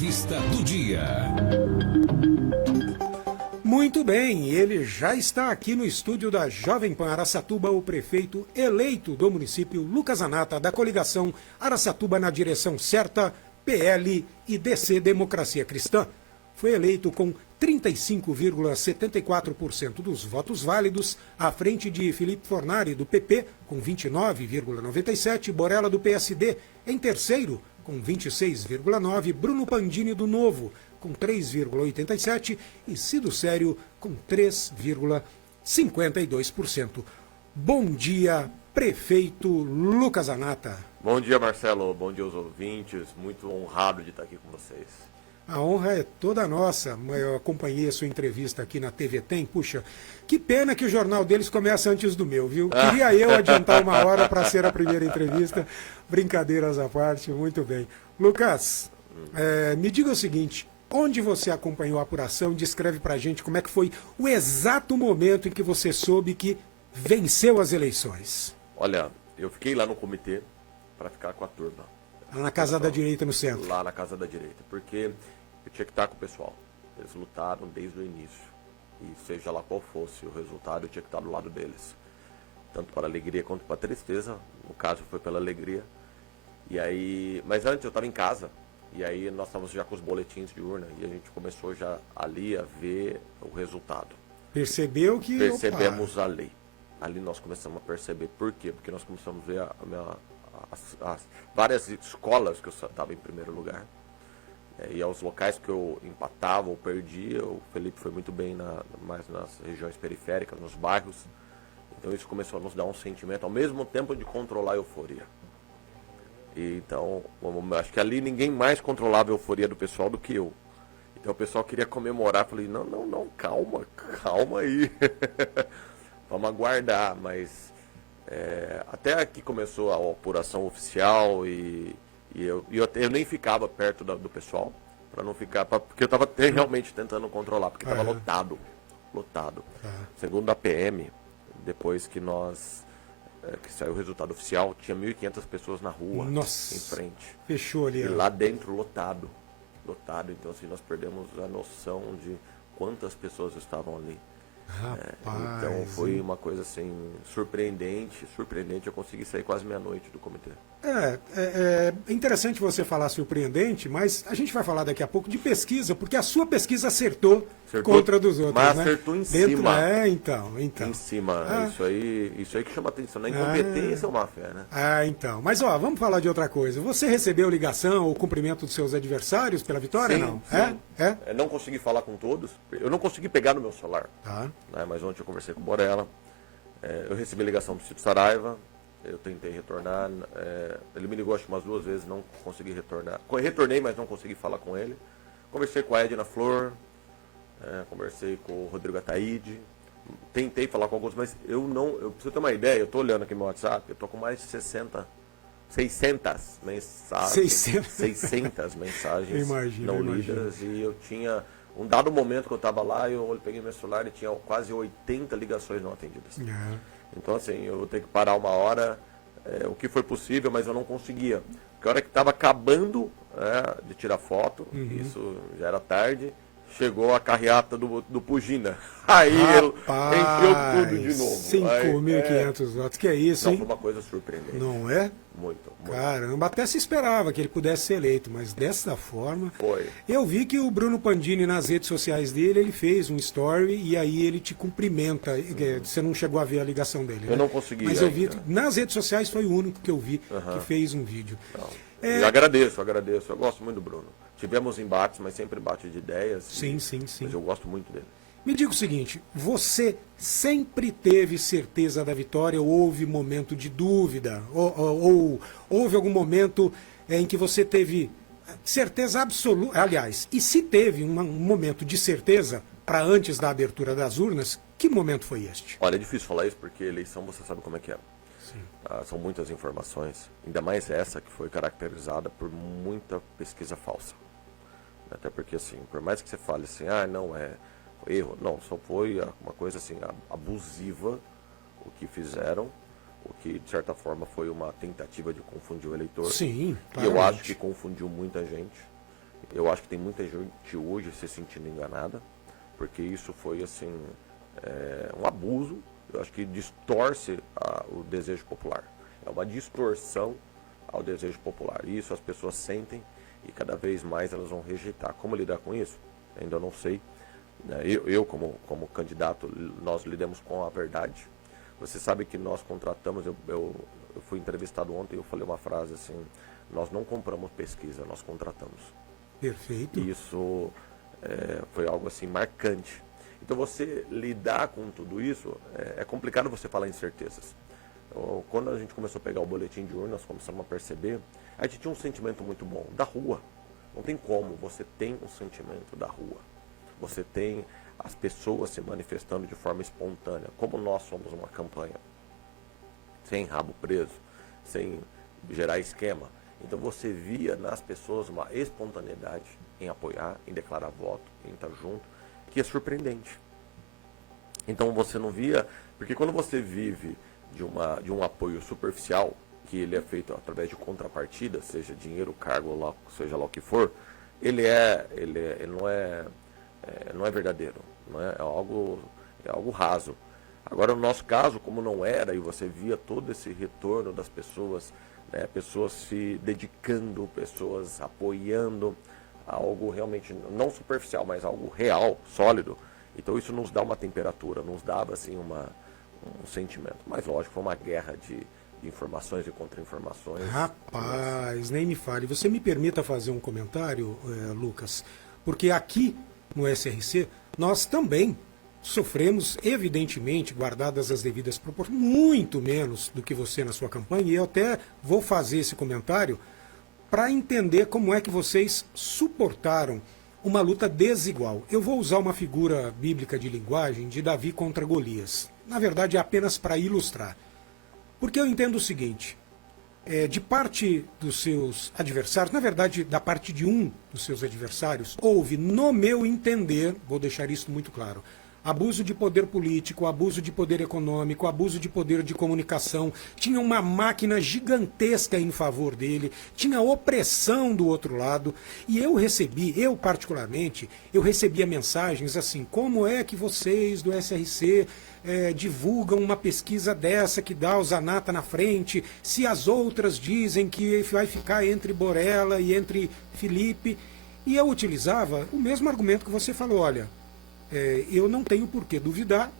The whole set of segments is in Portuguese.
Entrevista do dia. Muito bem, ele já está aqui no estúdio da Jovem Pan Araçatuba, o prefeito eleito do município, Lucas Anata, da coligação Araçatuba na direção certa, PL e DC Democracia Cristã. Foi eleito com 35,74% dos votos válidos, à frente de Felipe Fornari, do PP, com 29,97%, Borella, do PSD, em terceiro, com 26,9%, Bruno Pandini, do Novo, com 3,87% e Cido Sério, com 3,52%. Bom dia, prefeito Lucas Anata. Bom dia, Marcelo. Bom dia aos ouvintes. Muito honrado de estar aqui com vocês. A honra é toda nossa. Eu acompanhei a sua entrevista aqui na TV Tem. Puxa, que pena que o jornal deles começa antes do meu, viu? Queria eu adiantar uma hora para ser a primeira entrevista. Brincadeiras à parte, muito bem. Lucas, me diga o seguinte, onde você acompanhou a apuração? Descreve para a gente como é que foi o exato momento em que você soube que venceu as eleições. Olha, eu fiquei lá no comitê para ficar com a turma. Lá na Casa da Direita, no centro. Lá na Casa da Direita, porque eu tinha que estar com o pessoal. Eles lutaram desde o início. E seja lá qual fosse o resultado, eu tinha que estar do lado deles. Tanto para a alegria quanto para a tristeza. No caso, foi pela alegria. E aí, mas antes eu estava em casa. E aí nós estávamos já com os boletins de urna. E a gente começou já ali a ver o resultado. Percebeu que... Percebemos a lei. Ali nós começamos a perceber. Por quê? Porque nós começamos a ver as várias escolas que eu estava em primeiro lugar, e aos locais que eu empatava ou perdia. O Felipe foi muito bem mais nas regiões periféricas, nos bairros. Então isso começou a nos dar um sentimento, ao mesmo tempo, de controlar a euforia. E então, acho que ali ninguém mais controlava a euforia do pessoal do que eu. Então o pessoal queria comemorar. Falei, não, calma aí. Vamos aguardar, mas... até aqui começou a apuração oficial e eu nem ficava perto do pessoal, para não ficar, porque eu estava realmente tentando controlar, porque estava lotado. Segundo a PM, depois que que saiu o resultado oficial, tinha 1.500 pessoas na rua. Nossa, em frente. Fechou ali. E lá dentro lotado. Então assim, nós perdemos a noção de quantas pessoas estavam ali. Rapaz, então foi uma coisa assim surpreendente. Eu consegui sair quase meia-noite do comitê. É interessante você falar surpreendente, mas a gente vai falar daqui a pouco de pesquisa, porque a sua pesquisa acertou contra a dos outros, mas né? Acertou em cima. Então. Em cima. Isso aí que chama atenção. Na incompetência é uma fé, né? Então. Mas, vamos falar de outra coisa. Você recebeu ligação ou cumprimento dos seus adversários pela vitória, não? Sim. Não consegui falar com todos. Eu não consegui pegar no meu celular. Mas ontem eu conversei com o Borella. Eu recebi a ligação do Cito Saraiva. Eu tentei retornar. Ele me ligou acho que umas 2 vezes, não consegui retornar. Retornei, mas não consegui falar com ele. Conversei com a Edna Flor. Conversei com o Rodrigo Ataíde. Tentei falar com alguns, mas pra você ter uma ideia, eu estou olhando aqui no WhatsApp, eu estou com mais de 600 mensagens. 600 mensagens não lidas. E eu tinha... Um dado momento que eu estava lá, eu peguei meu celular e tinha quase 80 ligações não atendidas. Então, assim, eu vou ter que parar uma hora, o que foi possível, mas eu não conseguia. Porque a hora que estava acabando de tirar foto, isso já era tarde, chegou a carreata do Pugina. Aí ele encheu tudo de novo. 5.500 votos, que é isso, hein? Foi uma coisa surpreendente. Não é? Muito. Caramba, até se esperava que ele pudesse ser eleito, mas dessa forma... Foi. Eu vi que o Bruno Pandini, nas redes sociais dele, ele fez um story e aí ele te cumprimenta. Você não chegou a ver a ligação dele, Eu não consegui. Mas eu vi, nas redes sociais foi o único que eu vi que fez um vídeo. Eu agradeço. Eu gosto muito do Bruno. Tivemos embates, mas sempre embate de ideias. Sim. Mas eu gosto muito dele. Me diga o seguinte, você sempre teve certeza da vitória ou houve momento de dúvida? Ou houve algum momento em que você teve certeza absoluta? Aliás, e se teve um momento de certeza para antes da abertura das urnas, que momento foi este? Olha, é difícil falar isso porque eleição você sabe como é que é. São muitas informações, ainda mais essa que foi caracterizada por muita pesquisa falsa. Até porque, assim, por mais que você fale assim, não é erro, não, só foi uma coisa assim, abusiva o que fizeram, o que de certa forma foi uma tentativa de confundir o eleitor. Sim, e eu acho que confundiu muita gente. Eu acho que tem muita gente hoje se sentindo enganada, porque isso foi assim, um abuso. Eu acho que distorce o desejo popular. É uma distorção ao desejo popular. E isso as pessoas sentem e cada vez mais elas vão rejeitar. Como lidar com isso? Ainda não sei. Eu como candidato, nós lidamos com a verdade. Você sabe que nós contratamos, eu fui entrevistado ontem e eu falei uma frase assim, nós não compramos pesquisa, nós contratamos. Perfeito. E isso foi algo assim marcante. Então você lidar com tudo isso, é complicado você falar em certezas. Quando a gente começou a pegar o boletim de urna, nós começamos a perceber, a gente tinha um sentimento muito bom, da rua. Não tem como, você tem um sentimento da rua. Você tem as pessoas se manifestando de forma espontânea, como nós somos uma campanha, sem rabo preso, sem gerar esquema. Então você via nas pessoas uma espontaneidade em apoiar, em declarar voto, em estar junto, que é surpreendente. Então você não via, porque quando você vive de um apoio superficial, que ele é feito através de contrapartida, seja dinheiro, cargo, lá, seja lá o que for, ele não é verdadeiro, não é algo raso. Agora, no nosso caso, como não era, e você via todo esse retorno das pessoas, né, pessoas se dedicando, pessoas apoiando, algo realmente não superficial, mas algo real, sólido. Então isso nos dá uma temperatura, nos dava assim um sentimento. Mas lógico, foi uma guerra de informações e contra-informações. Rapaz, nem me fale. Você me permita fazer um comentário, Lucas, porque aqui no SRC nós também sofremos, evidentemente, guardadas as devidas proporções, muito menos do que você na sua campanha, e eu até vou fazer esse comentário para entender como é que vocês suportaram uma luta desigual. Eu vou usar uma figura bíblica de linguagem de Davi contra Golias. Na verdade, é apenas para ilustrar. Porque eu entendo o seguinte, de parte dos seus adversários, na verdade, da parte de um dos seus adversários, houve, no meu entender, vou deixar isso muito claro, abuso de poder político, abuso de poder econômico, abuso de poder de comunicação, tinha uma máquina gigantesca em favor dele, tinha opressão do outro lado, e eu particularmente, eu recebia mensagens assim, como é que vocês do SRC divulgam uma pesquisa dessa que dá o Zanata na frente, se as outras dizem que vai ficar entre Borella e entre Felipe, e eu utilizava o mesmo argumento que você falou, olha, eu não tenho por que duvidar,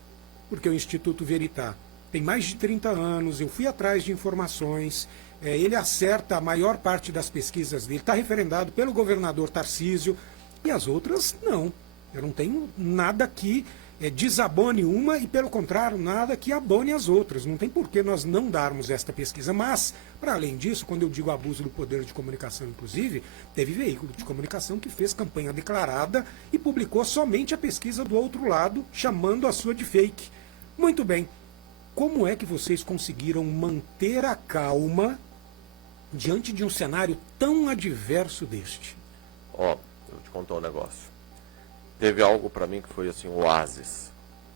porque o Instituto Veritá tem mais de 30 anos, eu fui atrás de informações, ele acerta a maior parte das pesquisas dele, está referendado pelo governador Tarcísio, e as outras não. Eu não tenho nada que desabone uma e, pelo contrário, nada que abone as outras. Não tem por que nós não darmos esta pesquisa. Mas, para além disso, quando eu digo abuso do poder de comunicação, inclusive, teve veículo de comunicação que fez campanha declarada e publicou somente a pesquisa do outro lado, chamando a sua de fake. Muito bem. Como é que vocês conseguiram manter a calma diante de um cenário tão adverso deste? Eu vou te contar um negócio. Teve algo para mim que foi assim, um oásis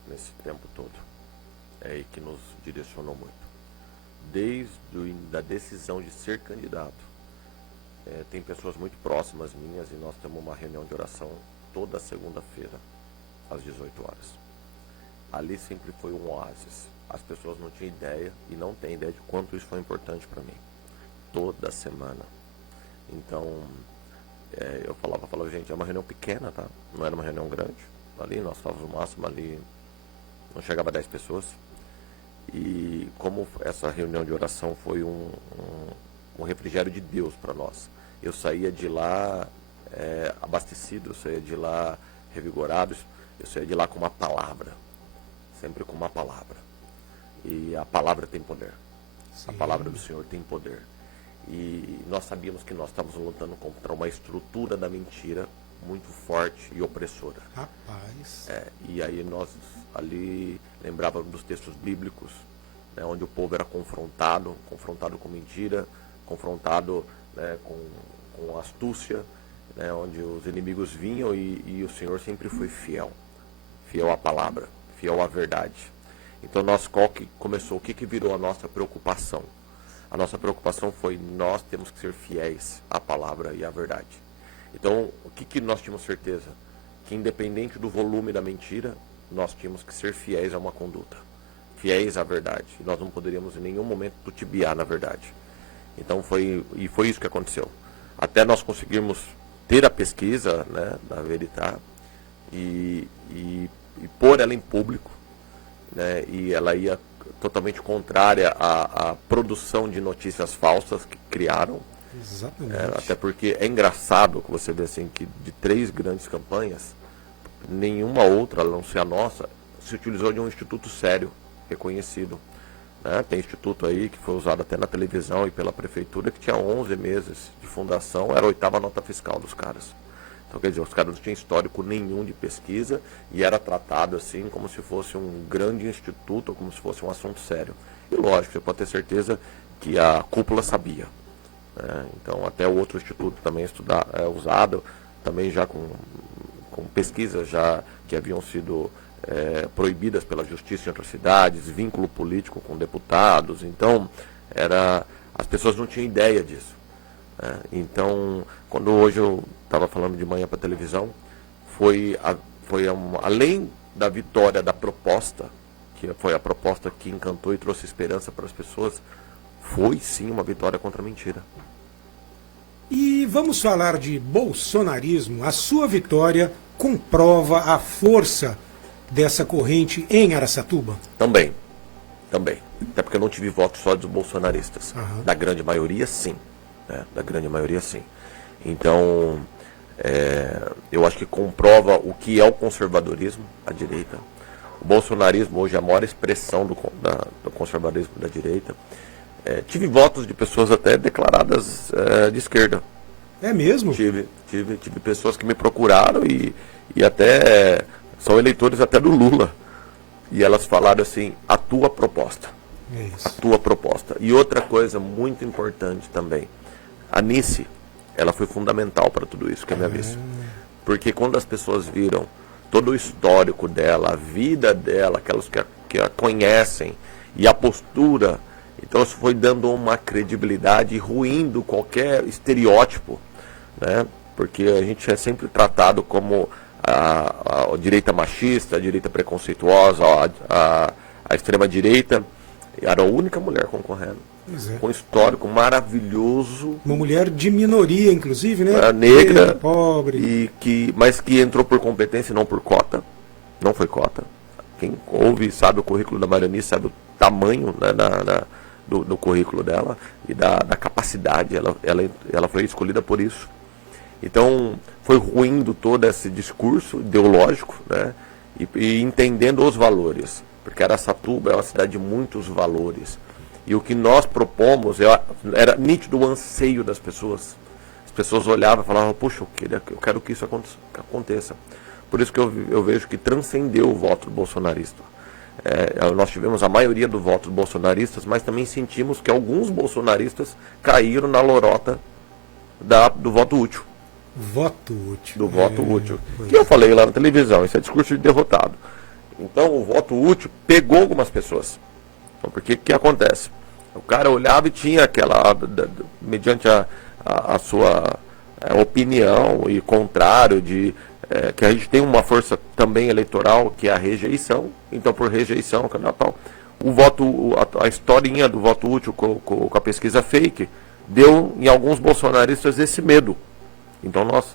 nesse tempo todo, e que nos direcionou muito. Desde a decisão de ser candidato, tem pessoas muito próximas minhas e nós temos uma reunião de oração toda segunda-feira, às 18 horas. Ali sempre foi um oásis. As pessoas não tinham ideia e não têm ideia de quanto isso foi importante para mim. Toda semana. Então, eu falava, gente, é uma reunião pequena, tá? Não era uma reunião grande. Ali nós estávamos no máximo, ali não chegava a 10 pessoas. E como essa reunião de oração foi um refrigério de Deus para nós. Eu saía de lá abastecido, eu saía de lá revigorado, eu saía de lá com uma palavra. Sempre com uma palavra. E a palavra tem poder. Sim. A palavra do Senhor tem poder. E nós sabíamos que nós estávamos lutando contra uma estrutura da mentira muito forte e opressora. Rapaz. E aí nós ali lembrávamos dos textos bíblicos, né, onde o povo era confrontado com mentira, confrontado, né, com astúcia, né, onde os inimigos vinham e o Senhor sempre foi fiel à palavra, fiel à verdade. Então o que virou a nossa preocupação? A nossa preocupação foi nós temos que ser fiéis à palavra e à verdade. Então, o que nós tínhamos certeza? Que independente do volume da mentira, nós tínhamos que ser fiéis a uma conduta, fiéis à verdade. E nós não poderíamos em nenhum momento titubear na verdade. Então foi isso que aconteceu. Até nós conseguirmos ter a pesquisa, né, da Veritas e pôr ela em público, né, e ela ia totalmente contrária à produção de notícias falsas que criaram. Exatamente. Até porque é engraçado que você vê assim que de 3 grandes campanhas, nenhuma outra, a não ser a nossa, se utilizou de um instituto sério, reconhecido. Né? Tem instituto aí que foi usado até na televisão e pela prefeitura, que tinha 11 meses de fundação, era a 8ª nota fiscal dos caras. Então, quer dizer, os caras não tinham histórico nenhum de pesquisa e era tratado assim como se fosse um grande instituto, ou como se fosse um assunto sério. E lógico, você pode ter certeza que a cúpula sabia. Então, até o outro instituto também usado, também já com pesquisas já que haviam sido proibidas pela justiça em outras cidades, vínculo político com deputados. Então, as pessoas não tinham ideia disso. Então, quando hoje eu estava falando de manhã para a televisão, além da vitória da proposta, que foi a proposta que encantou e trouxe esperança para as pessoas, foi sim uma vitória contra a mentira. E vamos falar de bolsonarismo. A sua vitória comprova a força dessa corrente em Araçatuba? Também. Até porque eu não tive voto só dos bolsonaristas. Uhum. Da grande maioria, sim. Da grande maioria, sim. Então, eu acho que comprova o que é o conservadorismo, a direita. O bolsonarismo hoje é a maior expressão do conservadorismo da direita. Tive votos de pessoas até declaradas de esquerda. É mesmo? Tive pessoas que me procuraram e até são eleitores até do Lula. E elas falaram assim, a tua proposta. É isso. A tua proposta. E outra coisa muito importante também, a Nice, ela foi fundamental para tudo isso que é minha vista. Porque quando as pessoas viram todo o histórico dela, a vida dela, aquelas que a conhecem, e a postura, então isso foi dando uma credibilidade, ruindo qualquer estereótipo, né? Porque a gente é sempre tratado como a direita machista, a direita preconceituosa, a extrema-direita. Era a única mulher concorrendo. Com um histórico maravilhoso. Uma mulher de minoria, inclusive, né? Negra, pobre. Mas que entrou por competência e não por cota. Não foi cota. Quem ouve sabe o currículo da Mariani, sabe o tamanho, né, do currículo dela e da capacidade. Ela foi escolhida por isso. Então, foi ruindo todo esse discurso ideológico, né, e entendendo os valores. Porque Araçatuba é uma cidade de muitos valores. E o que nós propomos era nítido o anseio das pessoas. As pessoas olhavam e falavam, puxa, eu quero que isso aconteça. Por isso que eu vejo que transcendeu o voto bolsonarista. Nós tivemos a maioria do voto dos bolsonaristas, mas também sentimos que alguns bolsonaristas caíram na lorota do voto útil. Voto útil. Do voto útil. Que eu falei lá na televisão, isso é discurso de derrotado. Então o voto útil pegou algumas pessoas. Então, porque o que acontece? O cara olhava e tinha aquela, mediante a sua opinião e contrário que a gente tem uma força também eleitoral que é a rejeição. Então por rejeição, a historinha do voto útil com a pesquisa fake deu em alguns bolsonaristas esse medo. Então nós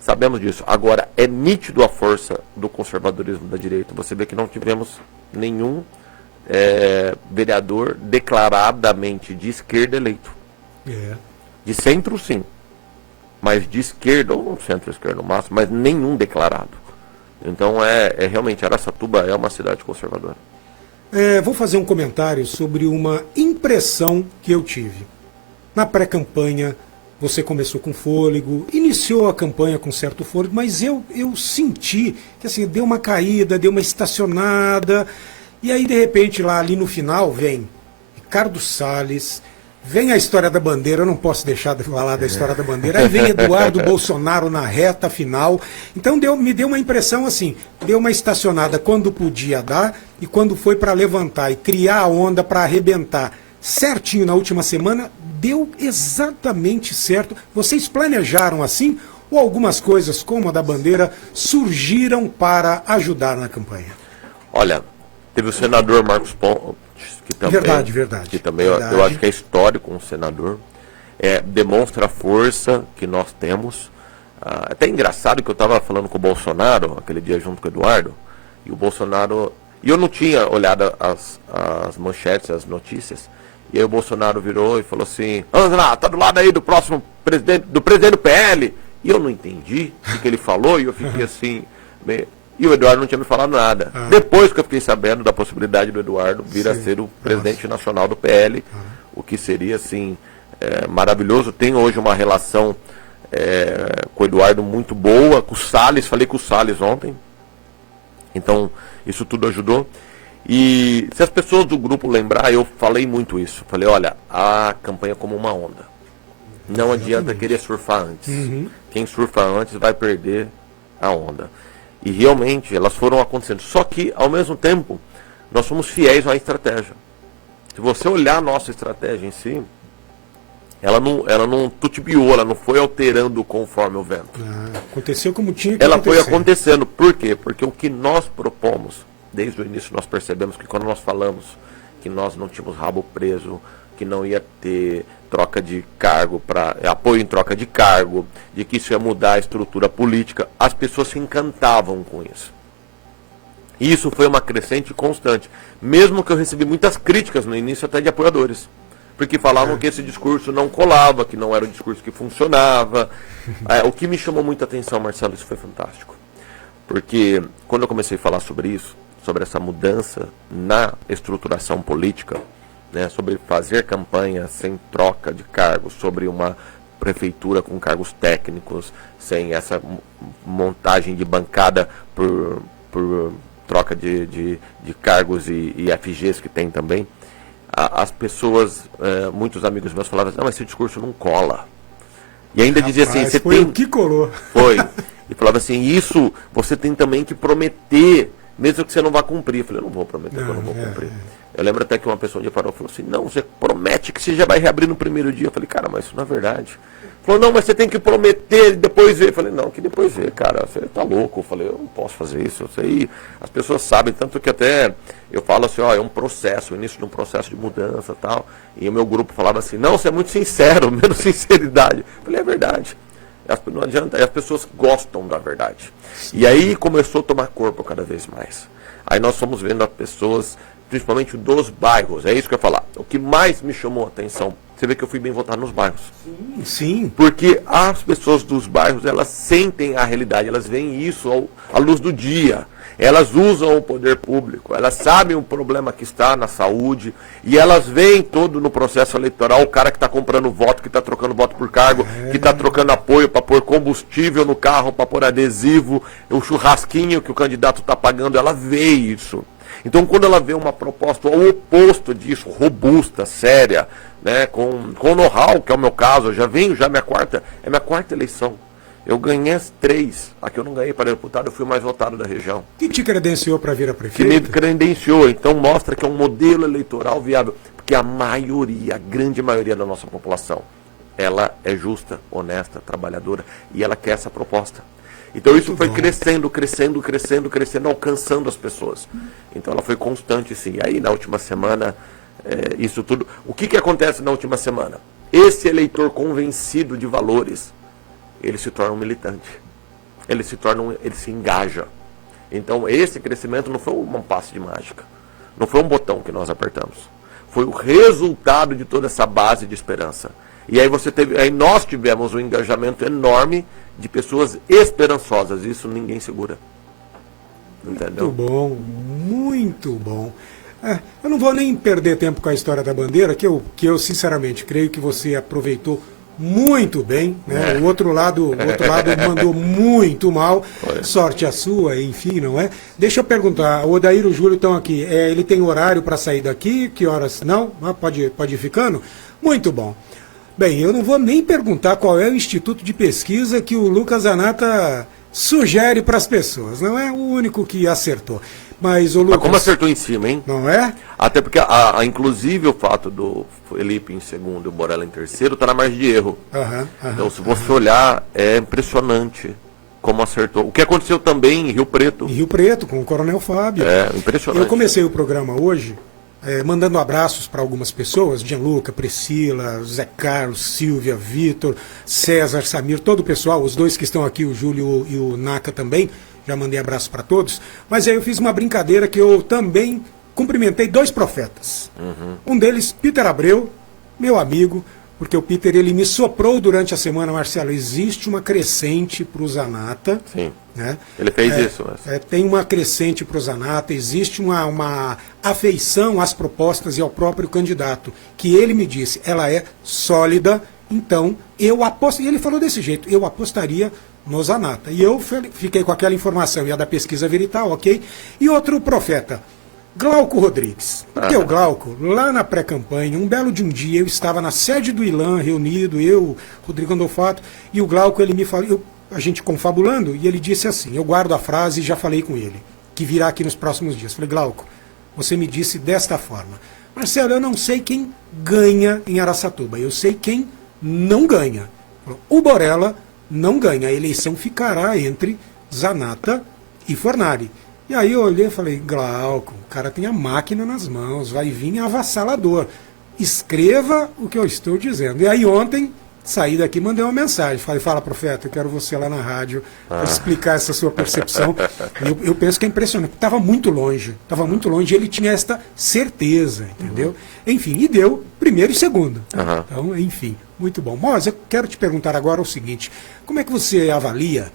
sabemos disso. Agora, é nítido a força do conservadorismo da direita. Você vê que não tivemos nenhum vereador declaradamente de esquerda eleito. De centro, sim. Mas de esquerda, ou centro-esquerda no máximo, mas nenhum declarado. Então, realmente, Araçatuba é uma cidade conservadora. Vou fazer um comentário sobre uma impressão que eu tive. Na pré-campanha, você começou com fôlego, iniciou a campanha com certo fôlego, mas eu senti que assim, deu uma caída, deu uma estacionada, e aí de repente lá ali no final vem Ricardo Salles, vem a história da bandeira, eu não posso deixar de falar da história da bandeira, aí vem Eduardo Bolsonaro na reta final, então me deu uma impressão assim, deu uma estacionada quando podia dar, e quando foi para levantar e criar a onda para arrebentar certinho na última semana, deu exatamente certo. Vocês planejaram assim ou algumas coisas, como a da bandeira, surgiram para ajudar na campanha? Olha, teve o senador Marcos Pontes, que também, Verdade. que também eu acho que é histórico um senador, demonstra a força que nós temos. Até engraçado que eu estava falando com o Bolsonaro, aquele dia junto com o Eduardo, e o Bolsonaro... E eu não tinha olhado as manchetes, as notícias, e aí o Bolsonaro virou e falou assim, André, tá do lado aí do próximo presidente do PL. E eu não entendi o que ele falou, e eu fiquei assim... E o Eduardo não tinha me falado nada. Depois que eu fiquei sabendo da possibilidade do Eduardo vir a ser o presidente nacional do PL, o que seria, assim, maravilhoso. Tenho hoje uma relação com o Eduardo muito boa, com o Salles, falei com o Salles ontem. Então, isso tudo ajudou. E se as pessoas do grupo lembrar, eu falei muito isso. Falei, olha, a campanha é como uma onda. Não adianta querer surfar antes. Quem surfa antes vai perder a onda. E realmente elas foram acontecendo. Só que, ao mesmo tempo, nós somos fiéis à estratégia. Se você olhar a nossa estratégia em si, ela não tutibiou, ela não foi alterando conforme o vento. Aconteceu como tinha que ela acontecer. foi acontecendo. Por quê? Porque o que nós propomos, desde o início nós percebemos que quando nós falamos que nós não tínhamos rabo preso, que não ia ter troca de cargo, apoio em troca de cargo, de que isso ia mudar a estrutura política, as pessoas se encantavam com isso. E isso foi uma crescente constante. Mesmo que eu recebi muitas críticas no início até de apoiadores. Porque falavam que esse discurso não colava, que não era o discurso que funcionava. O que me chamou muita atenção, Marcelo, isso foi fantástico. Porque quando eu comecei a falar sobre isso, sobre essa mudança na estruturação política, né, sobre fazer campanha sem troca de cargos, sobre uma prefeitura com cargos técnicos, sem essa montagem de bancada por troca de cargos e FGs que tem também, as pessoas, muitos amigos meus falavam assim, não, mas esse discurso não cola. E ainda dizia assim, você foi tem... o que colou. Foi. E falava assim, isso você tem também que prometer, mesmo que você não vá cumprir. Eu falei, eu não vou prometer que eu não vou cumprir. Eu lembro até que uma pessoa de Farol falou assim, não, você promete que você já vai reabrir no primeiro dia. Eu falei, cara, mas isso não é verdade. Falou, não, mas você tem que prometer e depois ver. Eu falei, não, que depois ver, cara, você tá louco. Eu falei, eu não posso fazer isso. Eu sei, as pessoas sabem, tanto que até eu falo assim, ó, é um processo, o início de um processo de mudança e tal. E o meu grupo falava assim, não, você é muito sincero, menos sinceridade. Eu falei, é verdade. Não adianta, as pessoas gostam da verdade. E aí começou a tomar corpo cada vez mais. Aí nós fomos vendo as pessoas, principalmente dos bairros, é isso que eu ia falar. O que mais me chamou a atenção, você vê que eu fui bem votado nos bairros. Sim. Porque as pessoas dos bairros, elas sentem a realidade, elas veem isso à luz do dia. Elas usam o poder público, elas sabem o problema que está na saúde, e elas veem todo no processo eleitoral, o cara que está comprando voto, que está trocando voto por cargo, que está trocando apoio para pôr combustível no carro, para pôr adesivo, o churrasquinho que o candidato está pagando, ela vê isso. Então, quando ela vê uma proposta ao oposto disso, robusta, séria, né, com know-how, que é o meu caso, eu já venho, é minha quarta eleição. Eu ganhei as 3. A que eu não ganhei para deputado, eu fui o mais votado da região. Que te credenciou para vir a Que prefeito? me credenciou. Então mostra que é um modelo eleitoral viável. Porque a maioria, a grande maioria da nossa população, ela é justa, honesta, trabalhadora. E ela quer essa proposta. Então isso foi crescendo, alcançando as pessoas. Então ela foi constante, sim. E aí na última semana, isso tudo... O que acontece na última semana? Esse eleitor convencido de valores, ele se torna um militante. Ele se engaja. Então, esse crescimento não foi um passe de mágica. Não foi um botão que nós apertamos. Foi o resultado de toda essa base de esperança. E aí nós tivemos um engajamento enorme de pessoas esperançosas. Isso ninguém segura. Entendeu? Muito bom. Eu não vou nem perder tempo com a história da bandeira, que eu sinceramente creio que você aproveitou muito bem, né? O outro lado mandou muito mal. Sorte a sua, enfim, não é? Deixa eu perguntar, o Odair e o Júlio estão aqui. Ele tem horário para sair daqui? Que horas? Não? Pode ir ficando? Muito bom. Bem, eu não vou nem perguntar qual é o instituto de pesquisa que o Lucas Zanata sugere para as pessoas. Não é o único que acertou. Mas, ô Mas Lucas... como acertou em cima, hein? Não é? Até porque, inclusive, o fato do Felipe em segundo e o Borella em terceiro está na margem de erro. Então, se você olhar, é impressionante como acertou. O que aconteceu também em Rio Preto. Em Rio Preto, com o Coronel Fábio. É, impressionante. Eu comecei o programa hoje mandando abraços para algumas pessoas, Gianluca, Priscila, Zé Carlos, Silvia, Vitor, César, Samir, todo o pessoal, os dois que estão aqui, o Júlio e o Naka também, já mandei abraço para todos. Mas aí eu fiz uma brincadeira que eu também cumprimentei 2 profetas. Um deles, Peter Abreu, meu amigo, porque o Peter ele me soprou durante a semana, Marcelo, existe uma crescente para o Zanata. Sim. Né? Ele fez isso. Tem uma crescente para o Zanata, existe uma afeição às propostas e ao próprio candidato, que ele me disse, ela é sólida, então eu aposto, e ele falou desse jeito, eu apostaria no Zanata. E eu fiquei com aquela informação, e a da pesquisa Verital, ok? E outro profeta, Glauco Rodrigues. Porque o Glauco, lá na pré-campanha, um belo de um dia, eu estava na sede do ILAN, reunido, eu, Rodrigo Andolfato, e o Glauco, ele me falou, a gente confabulando, e ele disse assim, eu guardo a frase e já falei com ele, que virá aqui nos próximos dias. Falei, Glauco, você me disse desta forma, Marcelo, eu não sei quem ganha em Araçatuba, eu sei quem não ganha. O Borella não ganha, a eleição ficará entre Zanata e Fornari. E aí eu olhei e falei, Glauco, o cara tem a máquina nas mãos, vai vir avassalador. Escreva o que eu estou dizendo. E aí ontem, saí daqui e mandei uma mensagem. Falei, fala, profeta, eu quero você lá na rádio para explicar essa sua percepção. Eu penso que é impressionante. Estava muito longe, e ele tinha esta certeza, entendeu? Enfim, e deu primeiro e segundo. Então, enfim, muito bom. Mas eu quero te perguntar agora o seguinte, como é que você avalia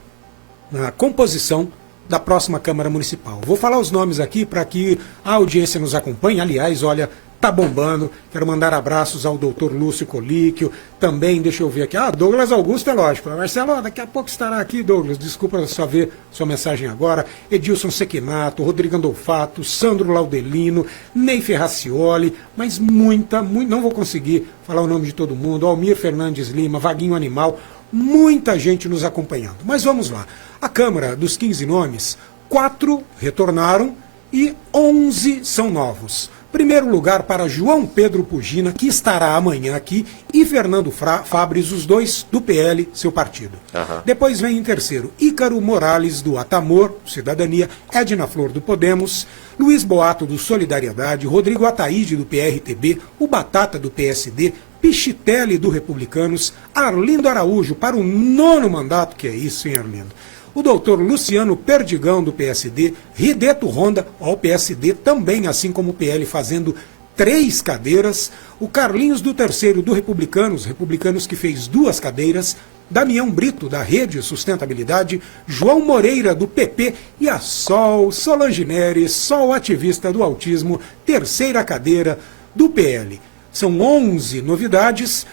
a composição da próxima Câmara Municipal? Vou falar os nomes aqui para que a audiência nos acompanhe. Aliás, olha, tá bombando. Quero mandar abraços ao doutor Lúcio Colíquio. Também, deixa eu ver aqui. Douglas Augusto, é lógico. Marcelo, daqui a pouco estará aqui, Douglas. Desculpa só ver sua mensagem agora. Edilson Sequinato, Rodrigo Andolfato, Sandro Laudelino, Ney Ferracioli, mas muita, não vou conseguir falar o nome de todo mundo. Almir Fernandes Lima, Vaguinho Animal, muita gente nos acompanhando. Mas vamos lá. A Câmara, dos 15 nomes, 4 retornaram e 11 são novos. Primeiro lugar para João Pedro Pugina, que estará amanhã aqui, e Fernando Fabres, os dois do PL, seu partido. Depois vem em terceiro Ícaro Morales, do Atamor, Cidadania, Edna Flor, do Podemos, Luiz Boato, do Solidariedade, Rodrigo Ataíde, do PRTB, o Batata, do PSD, Pichitelli, do Republicanos, Arlindo Araújo, para o 9º mandato, que é isso, hein, Arlindo? O doutor Luciano Perdigão, do PSD, Rideto Ronda, ao PSD também, assim como o PL, fazendo 3 cadeiras, o Carlinhos do Terceiro, do Republicanos que fez 2 cadeiras, Damião Brito, da Rede Sustentabilidade, João Moreira, do PP, e a Solange Neres, Sol ativista do autismo, 3ª cadeira do PL. São 11 novidades,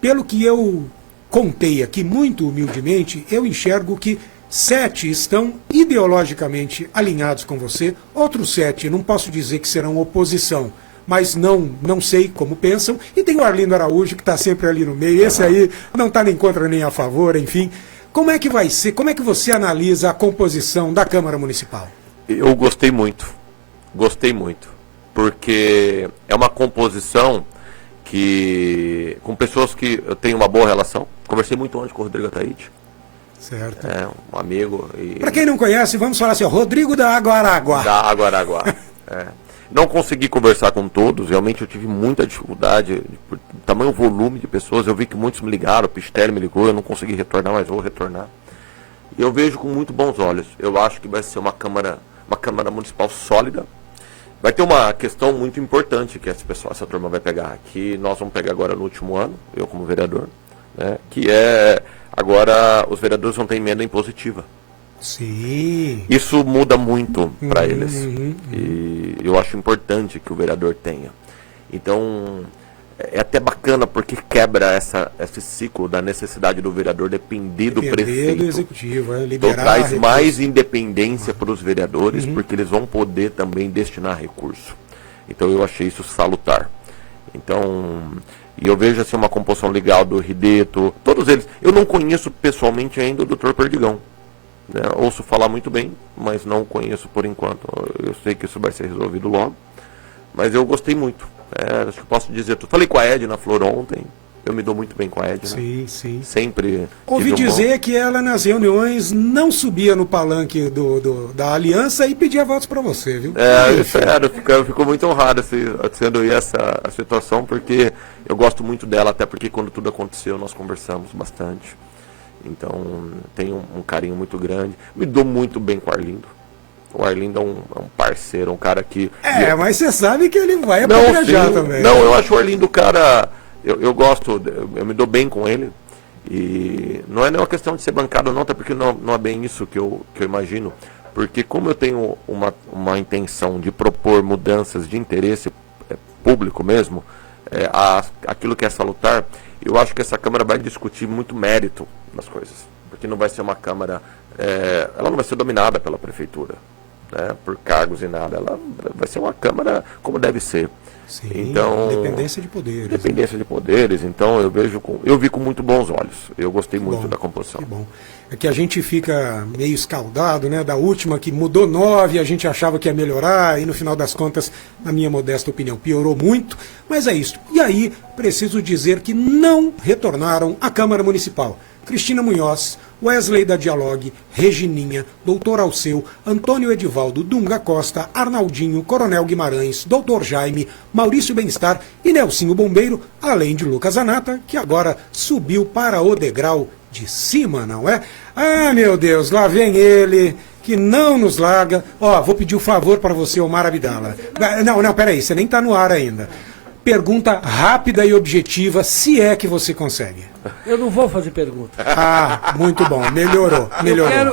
pelo que eu contei aqui muito humildemente, eu enxergo que 7 estão ideologicamente alinhados com você, outros 7 não posso dizer que serão oposição, mas não sei como pensam, e tem o Arlindo Araújo que está sempre ali no meio, esse aí não está nem contra nem a favor, enfim. Como é que vai ser, como é que você analisa a composição da Câmara Municipal? Eu gostei muito, porque é uma composição com pessoas que eu tenho uma boa relação, conversei muito ontem com o Rodrigo Ataíde. Certo. É, um amigo. Para quem não conhece, vamos falar assim, Rodrigo da Aguaraguá. Da Aguaraguá. Não consegui conversar com todos, realmente eu tive muita dificuldade, por tamanho volume de pessoas, eu vi que muitos me ligaram, o Pistelli me ligou, eu não consegui retornar, mas vou retornar. E eu vejo com muito bons olhos, eu acho que vai ser uma Câmara Municipal sólida. Vai ter uma questão muito importante que essa turma vai pegar, que nós vamos pegar agora no último ano, eu como vereador, né, que é... Agora, os vereadores vão ter emenda impositiva. Sim. Isso muda muito para eles. E eu acho importante que o vereador tenha. Então, é até bacana porque quebra esse ciclo da necessidade do vereador depender do prefeito. Do executivo, liberar, então, traz mais independência para os vereadores, porque eles vão poder também destinar recurso. Então, eu achei isso salutar. Então... E eu vejo assim uma composição legal do Rideto, todos eles. Eu não conheço pessoalmente ainda o Dr. Perdigão. né? Ouço falar muito bem, mas não conheço por enquanto. Eu sei que isso vai ser resolvido logo, mas eu gostei muito. Acho que posso dizer tudo. Falei com a Edna Flor ontem. Eu me dou muito bem com a Edna. Sim, sim. Sempre. Ouvi dizer que ela nas reuniões não subia no palanque da aliança e pedia votos para você, viu? Sério, eu fico muito honrado sendo essa a situação, porque eu gosto muito dela, até porque quando tudo aconteceu nós conversamos bastante. Então tenho um carinho muito grande. Me dou muito bem com o Arlindo. O Arlindo é um parceiro, um cara que. Mas você sabe que ele vai apedrejar também. Não, eu acho o Arlindo cara. Eu gosto, eu me dou bem com ele. E não é nenhuma questão de ser bancado, não, até porque não é bem isso que eu imagino. Porque como eu tenho uma intenção de propor mudanças de interesse público mesmo, aquilo que é salutar, eu acho que essa Câmara vai discutir muito mérito nas coisas. Porque não vai ser uma Câmara, ela não vai ser dominada pela Prefeitura, né, por cargos e nada. Ela vai ser uma Câmara como deve ser. Sim, então, dependência de poderes. Dependência de poderes, então eu vi com muito bons olhos. Eu gostei muito da composição. Que bom. É que a gente fica meio escaldado, né? Da última que mudou 9, a gente achava que ia melhorar, e no final das contas, na minha modesta opinião, piorou muito. Mas é isso. E aí, preciso dizer que não retornaram à Câmara Municipal. Cristina Munhoz, Wesley da Dialogue, Regininha, Doutor Alceu, Antônio Edivaldo, Dunga Costa, Arnaldinho, Coronel Guimarães, Doutor Jaime, Maurício Bem-Estar e Nelsinho Bombeiro, além de Lucas Anata, que agora subiu para o degrau de cima, não é? Ah, meu Deus, lá vem ele, que não nos larga. Vou pedir um favor para você, Omar Abdala. Não, peraí, você nem está no ar ainda. Pergunta rápida e objetiva, se é que você consegue. Eu não vou fazer pergunta. Muito bom, melhorou.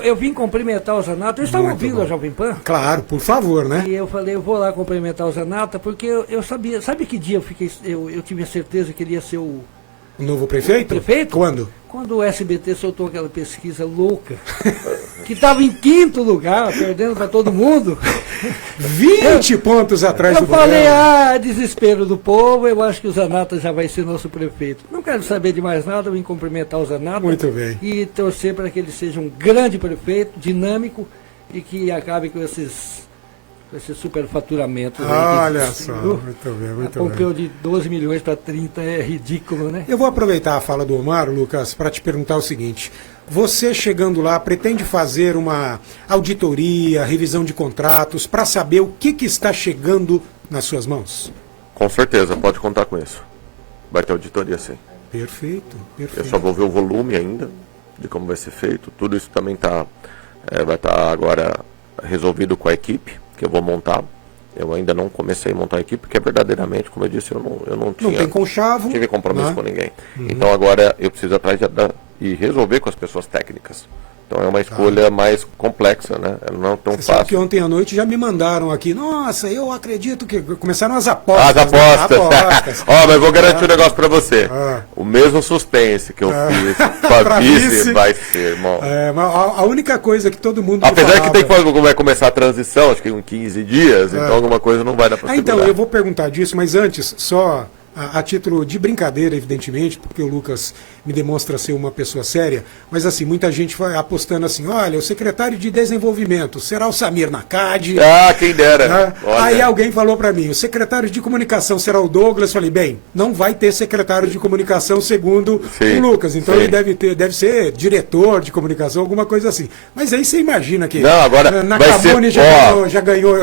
Eu vim cumprimentar o Zanata, eu estava ouvindo a Jovem Pan. Claro, por favor, né? E eu falei, eu vou lá cumprimentar o Zanata, porque eu sabia, sabe que dia eu tive a certeza que ele ia ser o novo prefeito? Prefeito? Quando? Quando o SBT soltou aquela pesquisa louca, que estava em 5º lugar, perdendo para todo mundo. 20 pontos atrás do governo. Eu falei, desespero do povo, eu acho que o Zanata já vai ser nosso prefeito. Não quero saber de mais nada, vim cumprimentar o Zanata. Muito bem. E torcer para que ele seja um grande prefeito, dinâmico, e que acabe com esse superfaturamento. Olha só, muito bem. Comprou de 12 milhões para 30, é ridículo, né? Eu vou aproveitar a fala do Omar, Lucas, para te perguntar o seguinte. Você chegando lá pretende fazer uma auditoria, revisão de contratos, para saber o que está chegando nas suas mãos? Com certeza, pode contar com isso. Vai ter auditoria, sim. Perfeito. Eu só vou ver o volume ainda, de como vai ser feito. Tudo isso também vai estar agora resolvido com a equipe que eu vou montar. Eu ainda não comecei a montar a equipe, porque verdadeiramente, como eu disse, eu não tive compromisso com ninguém. Então agora eu preciso atrás e resolver com as pessoas técnicas. Então é uma escolha mais complexa, né? Ela não é tão fácil. Sabe que ontem à noite já me mandaram aqui, nossa, eu acredito que começaram as apostas. As apostas. Mas vou garantir um negócio pra você. O mesmo suspense que eu fiz com a vice vai ser, irmão. A única coisa que todo mundo Apesar que vai começar a transição, acho que em 15 dias, então alguma coisa não vai dar pra segurar. Então, eu vou perguntar disso, mas antes, só a título de brincadeira, evidentemente, porque o Lucas me demonstra ser uma pessoa séria, mas assim, muita gente vai apostando assim, olha, o secretário de desenvolvimento será o Samir Nakad. Quem dera. Né? Aí alguém falou para mim, o secretário de comunicação será o Douglas. Falei, bem, não vai ter secretário de comunicação segundo o Lucas, então ele deve ser diretor de comunicação, alguma coisa assim. Mas aí você imagina que Nakabune já ganhou.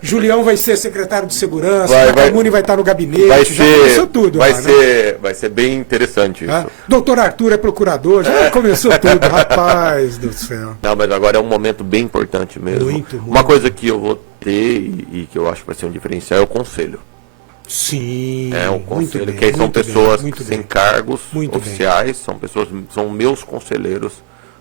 Julião vai ser secretário de segurança, Nakabune vai estar no gabinete, começou tudo. Vai ser bem interessante isso. Doutor Arthur é procurador, já começou tudo, rapaz do céu. Não, mas agora é um momento bem importante mesmo. Muito. Uma coisa que eu vou ter e que eu acho que vai ser um diferencial é o conselho. Sim. É o conselho, que aí são pessoas sem cargos oficiais, são meus conselheiros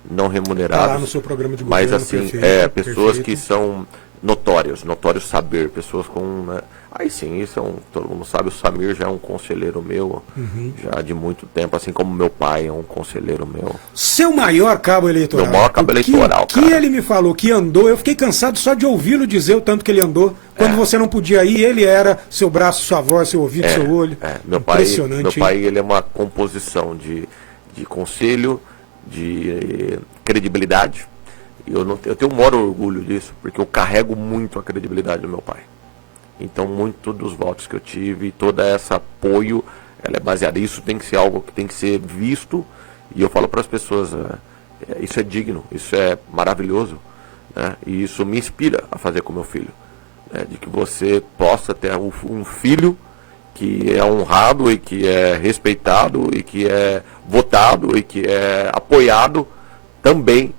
não remunerados. Tá lá no seu programa de governo, mas assim, pessoas que são notórios saber, pessoas com... Aí sim, todo mundo sabe, o Samir já é um conselheiro meu, já de muito tempo, assim como meu pai é um conselheiro meu. Seu maior cabo eleitoral. Meu maior cabo eleitoral, cara. Que ele me falou que andou, eu fiquei cansado só de ouvi-lo dizer o tanto que ele andou. Quando você não podia ir, ele era seu braço, sua voz, seu ouvido, seu olho. Impressionante. Meu pai, ele é uma composição de conselho, de credibilidade, Eu tenho um maior orgulho disso, porque eu carrego muito a credibilidade do meu pai. Então, muito dos votos que eu tive, todo esse apoio, ela é baseada. Isso tem que ser algo que tem que ser visto. E eu falo para as pessoas, isso é digno, isso é maravilhoso. Né? E isso me inspira a fazer com meu filho. Né? De que você possa ter um filho que é honrado e que é respeitado e que é votado e que é apoiado também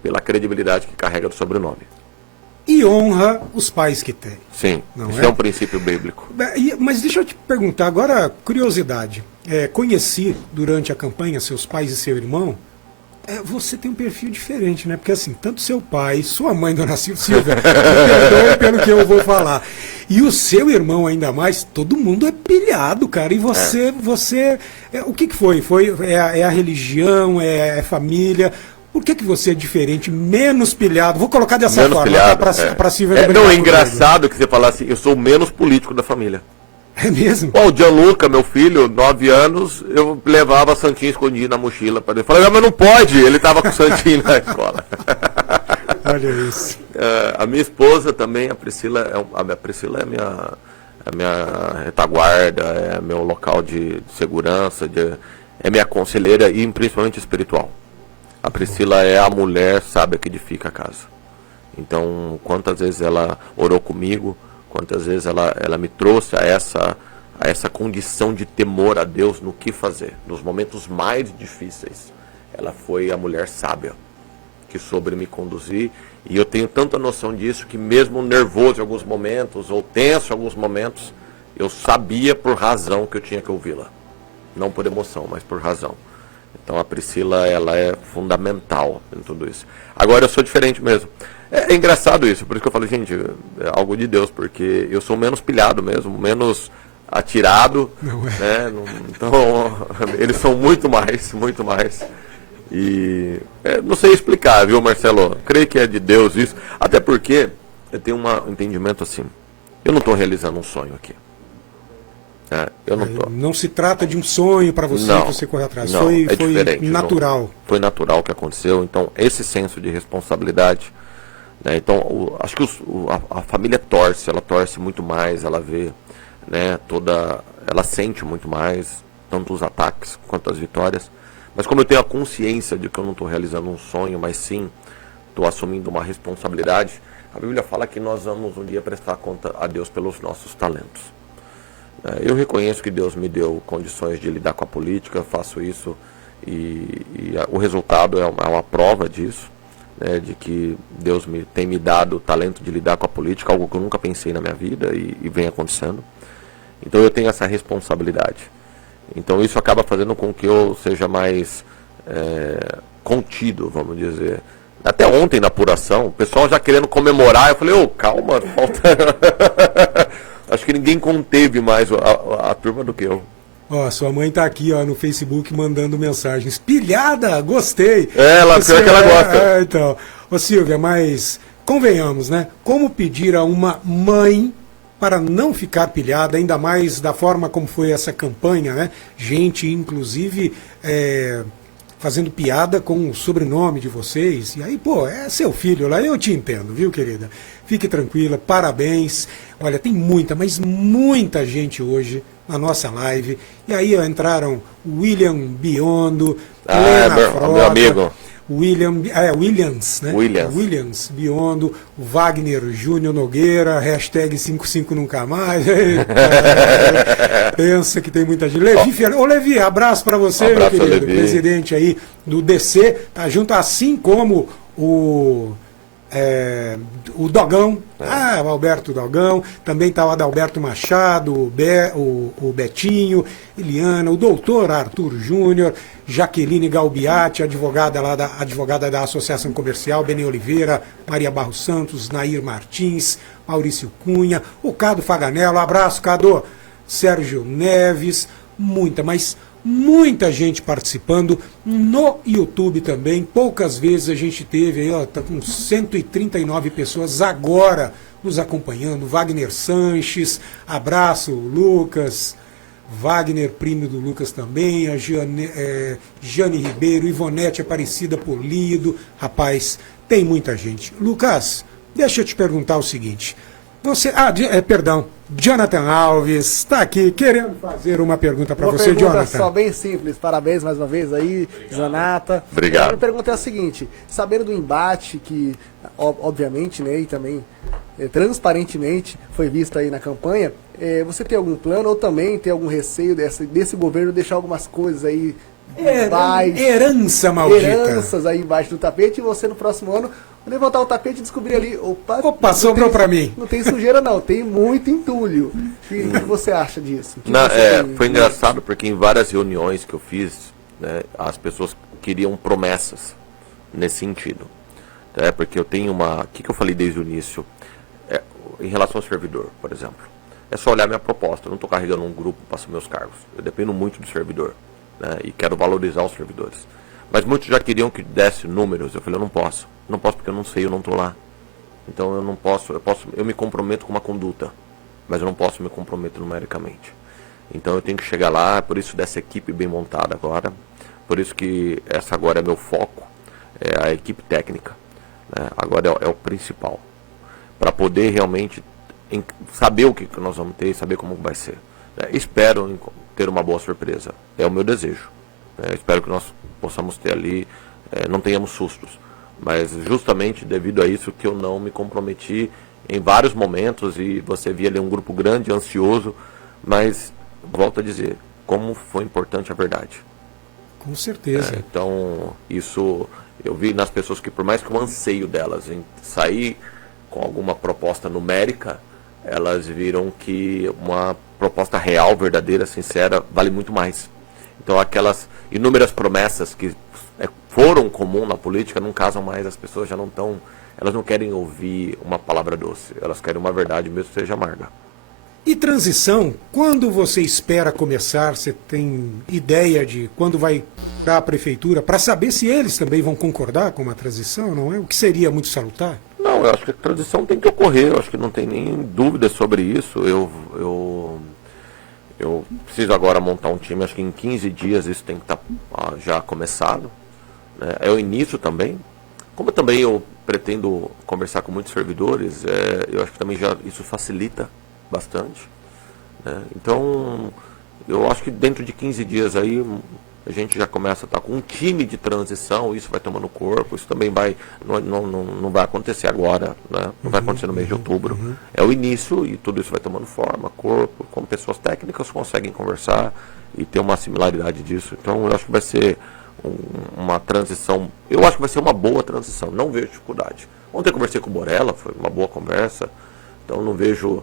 pela credibilidade que carrega do sobrenome. E honra os pais que tem. Sim, não isso é? é um princípio bíblico. Mas deixa eu te perguntar, agora, curiosidade. Conheci durante a campanha seus pais e seu irmão. Você tem um perfil diferente, né? Porque assim, tanto seu pai, sua mãe, Dona Silvia, me perdoe pelo que eu vou falar. E o seu irmão ainda mais, todo mundo é pilhado, cara. E você, o que foi? É a religião, é família? Por que você é diferente, menos pilhado? Vou colocar dessa Menos forma, pilhado, para Silvia. Não, é engraçado que você fala assim, eu sou o menos político da família. É mesmo? O Gianluca, meu filho, 9 anos, eu levava Santinho escondido na mochila para ele. Falei, mas não pode, ele estava com Santinho na escola. Olha isso. A minha esposa também, a Priscila é a minha retaguarda, é meu local de segurança, é minha conselheira e principalmente espiritual. A Priscila é a mulher sábia que edifica a casa. Então, quantas vezes ela orou comigo, quantas vezes ela me trouxe a essa condição de temor a Deus no que fazer. Nos momentos mais difíceis, ela foi a mulher sábia que soube me conduzir. E eu tenho tanta noção disso que mesmo nervoso em alguns momentos, ou tenso em alguns momentos, eu sabia por razão que eu tinha que ouvi-la. Não por emoção, mas por razão. Então a Priscila, ela é fundamental em tudo isso. Agora eu sou diferente mesmo. É engraçado isso, por isso que eu falei, gente, é algo de Deus, porque eu sou menos pilhado mesmo, menos atirado, né? Então, eles são muito mais. E não sei explicar, viu, Marcelo? Creio que é de Deus isso, até porque eu tenho um entendimento assim, eu não estou realizando um sonho aqui. Eu não tô. Não se trata de um sonho para você que você corre atrás. Não, foi diferente, natural. Não, foi natural o que aconteceu. Então, esse senso de responsabilidade. Né, então, acho que a família torce, ela torce muito mais, ela vê, né, ela sente muito mais, tanto os ataques quanto as vitórias. Mas como eu tenho a consciência de que eu não estou realizando um sonho, mas sim estou assumindo uma responsabilidade, a Bíblia fala que nós vamos um dia prestar conta a Deus pelos nossos talentos. Eu reconheço que Deus me deu condições de lidar com a política, eu faço isso e o resultado é uma prova disso, né, de que Deus tem me dado o talento de lidar com a política, algo que eu nunca pensei na minha vida e vem acontecendo. Então eu tenho essa responsabilidade. Então isso acaba fazendo com que eu seja mais contido, vamos dizer. Até ontem na apuração, o pessoal já querendo comemorar, eu falei, calma, falta... Acho que ninguém conteve mais a turma do que eu. Sua mãe tá aqui no Facebook mandando mensagens. Pilhada, gostei. Pior que ela gosta. Então, Silvia, mas convenhamos, né? Como pedir a uma mãe para não ficar pilhada, ainda mais da forma como foi essa campanha, né? Gente, inclusive, fazendo piada com o sobrenome de vocês. E aí, é seu filho lá, eu te entendo, viu, querida? Fique tranquila, parabéns. Olha, tem muita, mas muita gente hoje na nossa live. E aí entraram William Biondo, Lena Frota, meu amigo. Williams, né? Williams Biondo, o Wagner Júnior Nogueira, hashtag 55 nunca mais. Pensa que tem muita gente. Levi, abraço para você, meu querido, Levi. Presidente aí do DC, tá junto, assim como o Dogão, o Alberto Dogão, também está o Adalberto Machado, o Betinho, Eliana, o doutor Arthur Júnior, Jaqueline Galbiati, advogada da Associação Comercial, Benê Oliveira, Maria Barros Santos, Nair Martins, Maurício Cunha, o Cado Faganello, abraço, Cado, Sérgio Neves, muita gente participando no YouTube também. Poucas vezes a gente teve aí, tá com 139 pessoas agora nos acompanhando. Wagner Sanches, abraço, Lucas, Wagner, primo do Lucas também, a Jane Ribeiro, Ivonete Aparecida Polido. Rapaz, tem muita gente. Lucas, deixa eu te perguntar o seguinte. Perdão, Jonathan Alves está aqui querendo fazer uma pergunta para você, pergunta Jonathan. só bem simples. Parabéns mais uma vez aí, Zanata. Obrigado. A minha pergunta é a seguinte: sabendo do embate que, obviamente, né, e também transparentemente foi visto aí na campanha, você tem algum plano ou também tem algum receio desse governo deixar algumas coisas aí Herança maldita. heranças aí embaixo do tapete, e você no próximo ano levantar o tapete e descobrir ali, Opa, sobrou pra mim. Não tem sujeira não, tem muito entulho. O que você acha disso? Foi engraçado porque em várias reuniões que eu fiz, né, as pessoas queriam promessas nesse sentido. Porque eu tenho o que eu falei desde o início? Em relação ao servidor, por exemplo. É só olhar minha proposta. Eu não estou carregando um grupo para assumir meus cargos. Eu dependo muito do servidor. Né, e quero valorizar os servidores. Mas muitos já queriam que desse números. Eu falei, eu não posso. Não posso porque eu não sei, eu não estou lá. Então eu não posso. Eu me comprometo com uma conduta. Mas eu não posso me comprometer numericamente. Então eu tenho que chegar lá. Por isso dessa equipe bem montada agora. Por isso que essa agora é meu foco. É a equipe técnica. Né, agora é o principal. Para poder realmente saber o que nós vamos ter e saber como vai ser. Espero ter uma boa surpresa. É o meu desejo. Espero que nós possamos ter ali, não tenhamos sustos. Mas justamente devido a isso que eu não me comprometi em vários momentos, e você via ali um grupo grande, ansioso, mas volto a dizer, como foi importante a verdade. Com certeza. Então, isso eu vi nas pessoas que, por mais que o anseio delas em sair com alguma proposta numérica, elas viram que uma proposta real, verdadeira, sincera, vale muito mais. Então aquelas inúmeras promessas que foram comum na política não casam mais, as pessoas já não estão, elas não querem ouvir uma palavra doce, elas querem uma verdade mesmo que seja amarga. E transição, quando você espera começar? Você tem ideia de quando vai para a prefeitura, para saber se eles também vão concordar com uma transição, não é? O que seria muito salutar? Não, eu acho que a transição tem que ocorrer, eu acho que não tem nem dúvida sobre isso. Eu preciso agora montar um time, acho que em 15 dias isso tem que estar já começado. Né? É o início também. Como também eu pretendo conversar com muitos servidores, eu acho que também já isso facilita bastante. Né? Então, eu acho que dentro de 15 dias aí a gente já começa a estar com um time de transição, isso vai tomando corpo, isso também não vai acontecer agora, né? Não vai acontecer no mês de outubro. É o início e tudo isso vai tomando forma, corpo, como pessoas técnicas conseguem conversar e ter uma similaridade disso. Então eu acho que vai ser uma transição, eu acho que vai ser uma boa transição, não vejo dificuldade. Ontem eu conversei com o Borella, foi uma boa conversa, então não vejo,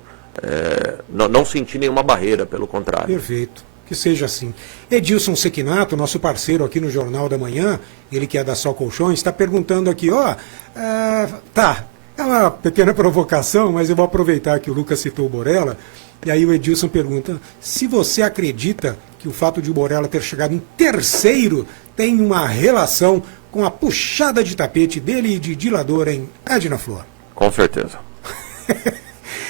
não senti nenhuma barreira, pelo contrário. Perfeito. Que seja assim. Edilson Sequinato, nosso parceiro aqui no Jornal da Manhã, ele que é da Sol Colchões, está perguntando aqui, é uma pequena provocação, mas eu vou aproveitar que o Lucas citou o Borella, e aí o Edilson pergunta se você acredita que o fato de o Borella ter chegado em terceiro tem uma relação com a puxada de tapete dele e de Dilador em Edna Flor. Com certeza.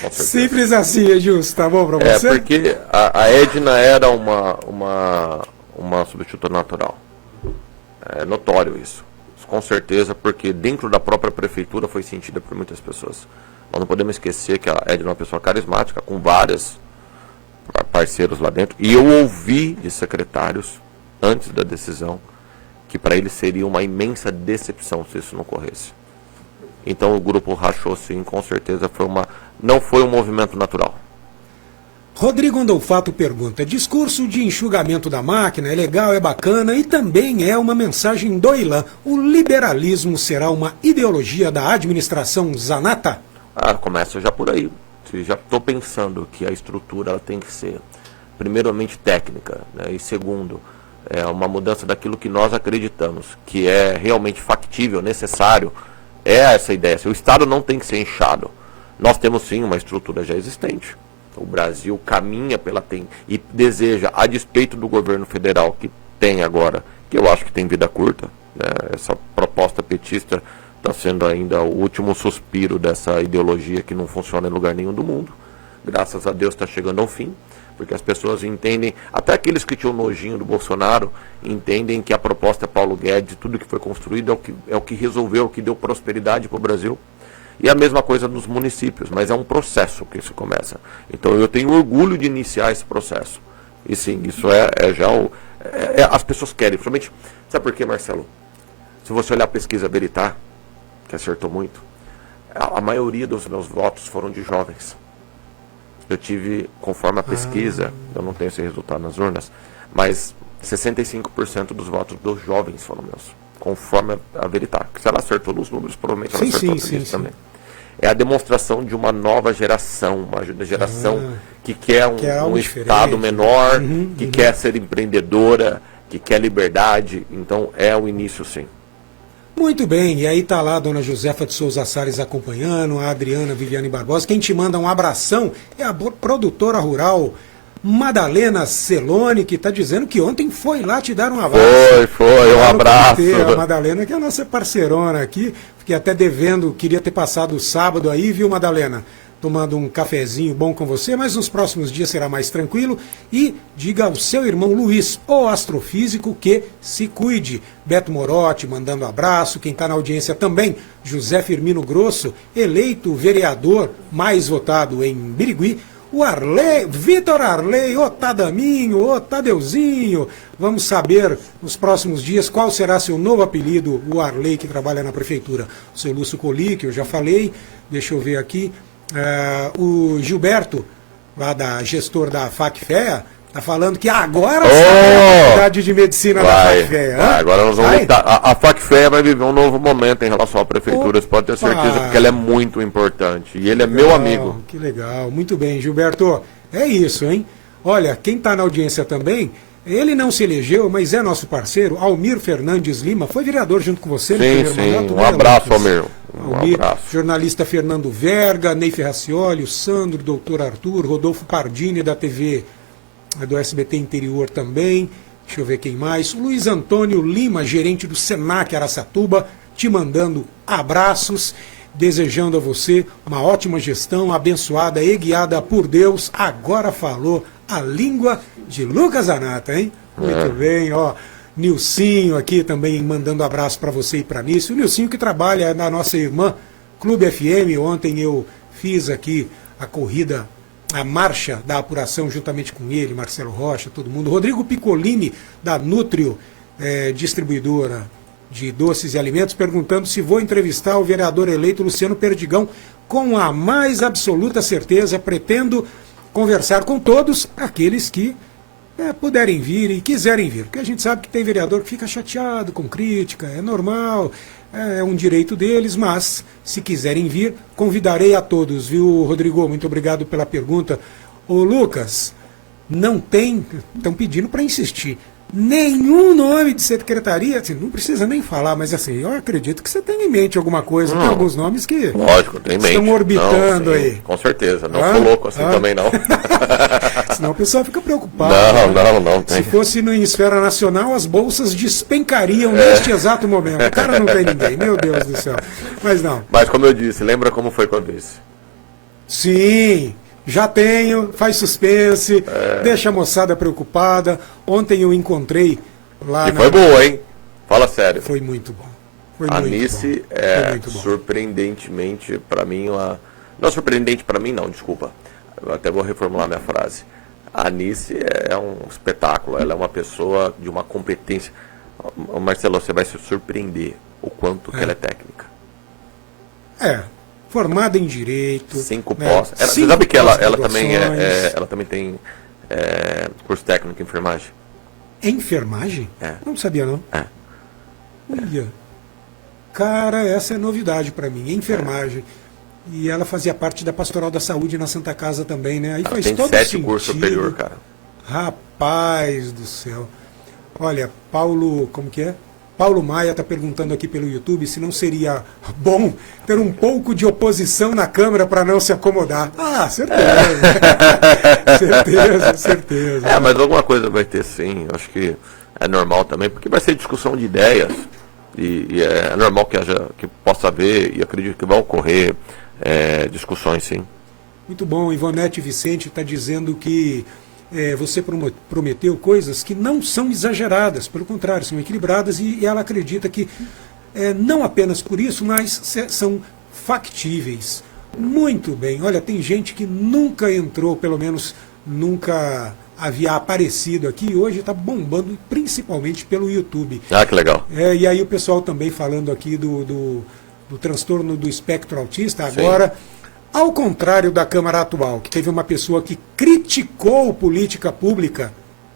Simples assim, Edilson, tá bom pra você? Porque a Edna era uma substituta natural. É notório isso. Com certeza, porque dentro da própria prefeitura foi sentida por muitas pessoas. Nós não podemos esquecer que a Edna é uma pessoa carismática, com vários parceiros lá dentro. E eu ouvi de secretários, antes da decisão, que para eles seria uma imensa decepção se isso não ocorresse. Então o grupo rachou sim, com certeza não foi um movimento natural. Rodrigo Andolfato pergunta, discurso de enxugamento da máquina é legal, é bacana e também é uma mensagem do Ilan. O liberalismo será uma ideologia da administração Zanata? Começa já por aí. Já estou pensando que a estrutura ela tem que ser, primeiramente, técnica, né? E segundo, uma mudança daquilo que nós acreditamos, que é realmente factível, necessário. É essa ideia. O Estado não tem que ser inchado. Nós temos sim uma estrutura já existente. O Brasil caminha e deseja, a despeito do governo federal que tem agora, que eu acho que tem vida curta, né? Essa proposta petista está sendo ainda o último suspiro dessa ideologia que não funciona em lugar nenhum do mundo. Graças a Deus está chegando ao fim. porque as pessoas entendem, até aqueles que tinham nojinho do Bolsonaro, entendem que a proposta é Paulo Guedes, tudo que foi construído é o que resolveu, o que deu prosperidade para o Brasil. E a mesma coisa nos municípios, mas é um processo que isso começa. Então eu tenho orgulho de iniciar esse processo. E sim, isso é já o... as pessoas querem, principalmente... Sabe por quê, Marcelo? Se você olhar a pesquisa Veritá, que acertou muito, a maioria dos meus votos foram de jovens. Eu tive, conforme a pesquisa, eu não tenho esse resultado nas urnas, mas 65% dos votos dos jovens foram meus, conforme a Veritá. Se ela acertou nos números, provavelmente ela acertou nisso também. É a demonstração de uma nova geração, uma geração que quer um Estado menor, que quer ser empreendedora, que quer liberdade. Então é o início, sim. Muito bem, e aí tá lá a dona Josefa de Souza Salles acompanhando, a Adriana Viviane Barbosa. Quem te manda um abração é a produtora rural Madalena Celone, que está dizendo que ontem foi lá te dar um abraço. Foi, um abraço. A Madalena, que é a nossa parceirona aqui, fiquei até devendo, queria ter passado o sábado aí, viu, Madalena? Tomando um cafezinho bom com você, mas nos próximos dias será mais tranquilo. E diga ao seu irmão Luiz, o astrofísico, que se cuide. Beto Morotti mandando abraço, quem está na audiência também, José Firmino Grosso, eleito vereador mais votado em Birigui. O Arley, Vitor Arley, o Tadaminho, o Tadeuzinho. Vamos saber nos próximos dias qual será seu novo apelido, o Arley que trabalha na prefeitura. O seu Lúcio Coli, que eu já falei, deixa eu ver aqui. O Gilberto, lá da gestor da FACFEA, está falando que agora sai a faculdade de medicina da FACFEA. Agora nós vamos a FACFEA vai viver um novo momento em relação à prefeitura, você pode ter certeza, porque ela é muito importante. E ele é meu amigo. Que legal, muito bem, Gilberto. É isso, hein? Olha, quem está na audiência também, ele não se elegeu, mas é nosso parceiro, Almir Fernandes Lima, foi vereador junto com você no primeiro mandato. Um abraço, Almir. Almir, jornalista Fernando Verga, Ney Ferracioli, o Sandro, doutor Arthur, Rodolfo Pardini da TV do SBT Interior também, deixa eu ver quem mais, Luiz Antônio Lima, gerente do Senac Araçatuba, te mandando abraços, desejando a você uma ótima gestão, abençoada e guiada por Deus. Agora falou a língua de Lucas Zanata, hein? Muito bem, ó. Nilcinho aqui também mandando abraço para você e para Nício. O Nilcinho que trabalha na nossa irmã Clube FM. Ontem eu fiz aqui a corrida, a marcha da apuração juntamente com ele, Marcelo Rocha, todo mundo. Rodrigo Piccolini, da Nutrio, distribuidora de doces e alimentos, perguntando se vou entrevistar o vereador eleito Luciano Perdigão. Com a mais absoluta certeza, pretendo conversar com todos aqueles que puderem vir e quiserem vir, porque a gente sabe que tem vereador que fica chateado com crítica, é normal, é um direito deles, mas se quiserem vir, convidarei a todos, viu, Rodrigo? Muito obrigado pela pergunta. Ô Lucas, não tem, estão pedindo para insistir, nenhum nome de secretaria, assim, não precisa nem falar, mas assim, eu acredito que você tem em mente alguma coisa, tem alguns nomes que lógico, tem em mente. Estão orbitando aí. Com certeza, não sou louco assim também não. Senão o pessoal fica preocupado. Não tem. Se fosse no Esfera Nacional, as bolsas despencariam neste exato momento. O cara não tem ninguém, meu Deus do céu. Mas não. Mas como eu disse, lembra como foi com a vice? Sim. Já tenho, faz suspense, deixa a moçada preocupada. Ontem eu encontrei lá. E foi boa, hein? Fala sério. Foi muito bom. A Nice é surpreendentemente para mim não é surpreendente para mim não, desculpa. Eu até vou reformular minha frase. A Nice é um espetáculo, ela é uma pessoa de uma competência. Marcelo, você vai se surpreender o quanto que ela é técnica. Formada em Direito. 5 pós. Você sabe que ela também ela também tem curso técnico em enfermagem? Enfermagem? Não sabia não. Olha. Cara, essa é novidade para mim, enfermagem. E ela fazia parte da Pastoral da Saúde na Santa Casa também, né? Aí faz todo sentido. Tem 7 cursos superior, cara. Rapaz do céu. Olha, Paulo, como que é? Paulo Maia está perguntando aqui pelo YouTube se não seria bom ter um pouco de oposição na Câmara para não se acomodar. Certeza. certeza. Mas alguma coisa vai ter sim, eu acho que é normal também, porque vai ser discussão de ideias e é normal que possa haver e acredito que vai ocorrer discussões sim. Muito bom, Ivonete Vicente está dizendo que você prometeu coisas que não são exageradas, pelo contrário, são equilibradas, e ela acredita que não apenas por isso, mas são factíveis. Muito bem. Olha, tem gente que nunca entrou, pelo menos nunca havia aparecido aqui, e hoje está bombando, principalmente pelo YouTube. Ah, que legal. E aí o pessoal também falando aqui do transtorno do espectro autista. Agora, ao contrário da Câmara atual, que teve uma pessoa que criticou política pública,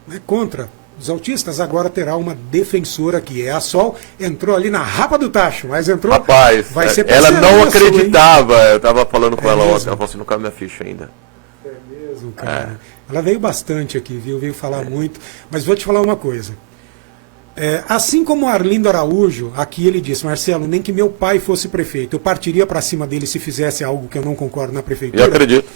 né, contra os autistas, agora terá uma defensora aqui. A Sol entrou ali na rapa do tacho, mas entrou... Rapaz, vai ser ela não parceira sua, acreditava. Eu estava falando com ela mesmo? ontem, ela falou assim, não caiu minha ficha ainda. É mesmo, cara. Ela veio bastante aqui, viu? Veio falar muito. Mas vou te falar uma coisa. Assim como o Arlindo Araújo, aqui ele disse, Marcelo, nem que meu pai fosse prefeito, eu partiria para cima dele se fizesse algo que eu não concordo na prefeitura. Eu acredito.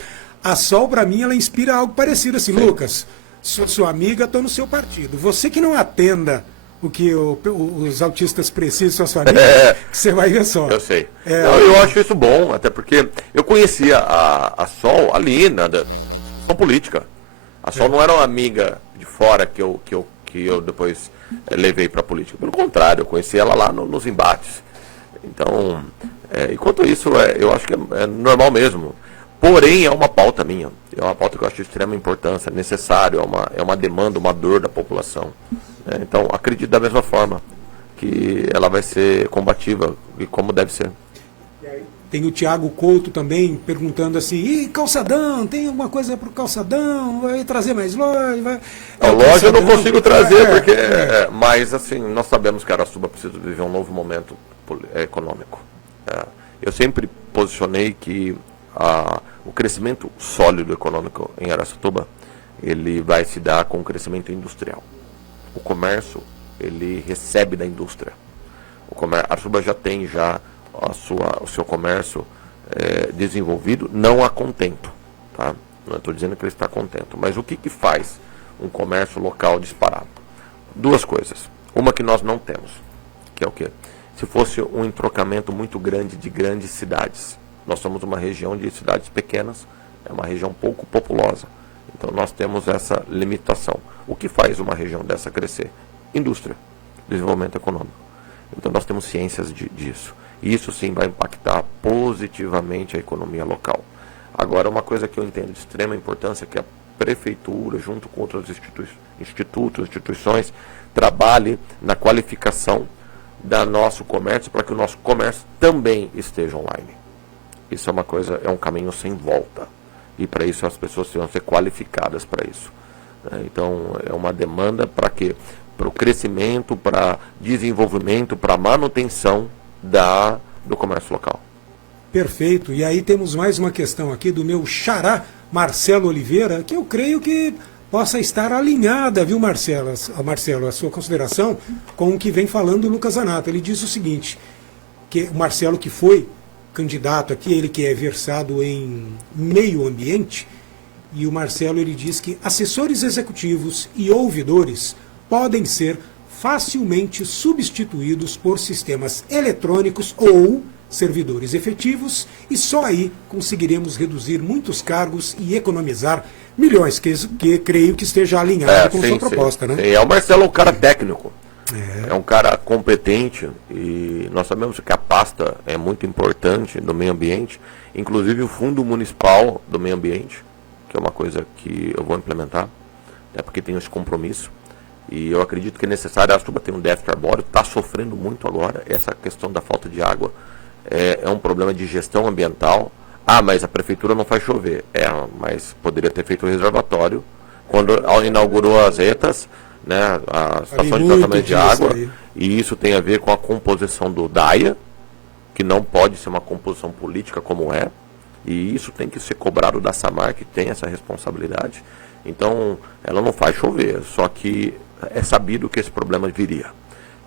A Sol, para mim, ela inspira algo parecido assim. Sim. Lucas, sou sua amiga, estou no seu partido. Você que não atenda o que os autistas precisam, sua família, você vai ver só. Eu sei. Eu acho isso bom, até porque eu conhecia a Sol ali na política. A Sol não era uma amiga de fora que eu depois levei para a política. Pelo contrário, eu conheci ela lá nos embates. Então, enquanto isso, eu acho que é normal mesmo. Porém, é uma pauta minha. É uma pauta que eu acho de extrema importância, necessário, é uma demanda, uma dor da população. Então, acredito da mesma forma que ela vai ser combativa e como deve ser. Tem o Tiago Couto também perguntando assim, e calçadão, tem alguma coisa para o calçadão? Vai trazer mais loja? A loja eu não consigo trazer, porque mas assim, nós sabemos que Araçuba precisa viver um novo momento econômico. Eu sempre posicionei que o crescimento sólido econômico em Araçatuba, ele vai se dar com o crescimento industrial. O comércio, ele recebe da indústria. Araçatuba já tem o seu comércio desenvolvido, não a contento, tá? Não estou dizendo que ele está contento, mas o que faz um comércio local disparar? Duas coisas. Uma que nós não temos, que é o quê? Se fosse um entrocamento muito grande de grandes cidades, nós somos uma região de cidades pequenas, é uma região pouco populosa, então nós temos essa limitação. O que faz uma região dessa crescer? Indústria, desenvolvimento econômico. Então nós temos ciências disso. E isso sim vai impactar positivamente a economia local. Agora, uma coisa que eu entendo de extrema importância é que a prefeitura, junto com outros instituições, trabalhe na qualificação do nosso comércio para que o nosso comércio também esteja online. Isso é uma coisa, é um caminho sem volta. E para isso as pessoas precisam ser qualificadas para isso. Então, é uma demanda para quê? Para o crescimento, para desenvolvimento, para manutenção do comércio local. Perfeito. E aí temos mais uma questão aqui do meu xará, Marcelo Oliveira, que eu creio que possa estar alinhada, viu, Marcelo, a sua consideração com o que vem falando o Lucas Zanata. Ele diz o seguinte, que o Marcelo, que foi candidato aqui, ele que é versado em meio ambiente, e o Marcelo ele diz que assessores executivos e ouvidores podem ser facilmente substituídos por sistemas eletrônicos ou servidores efetivos, e só aí conseguiremos reduzir muitos cargos e economizar milhões, que creio que esteja alinhado com sua proposta, né? Sim. O Marcelo é um cara técnico, é um cara competente, e nós sabemos que a pasta é muito importante no meio ambiente, inclusive o Fundo Municipal do Meio Ambiente, que é uma coisa que eu vou implementar, porque tenho esse compromisso. E eu acredito que é necessário. A Araçatuba tem um déficit arbóreo, está sofrendo muito agora. Essa questão da falta de água é um problema de gestão ambiental. Mas a prefeitura não faz chover. Mas poderia ter feito o reservatório. Quando inaugurou as ETAs, né, a estação de tratamento de água, e isso tem a ver com a composição do DAIA, que não pode ser uma composição política como é. E isso tem que ser cobrado da SAMAR, que tem essa responsabilidade. Então, ela não faz chover, só que é sabido que esse problema viria.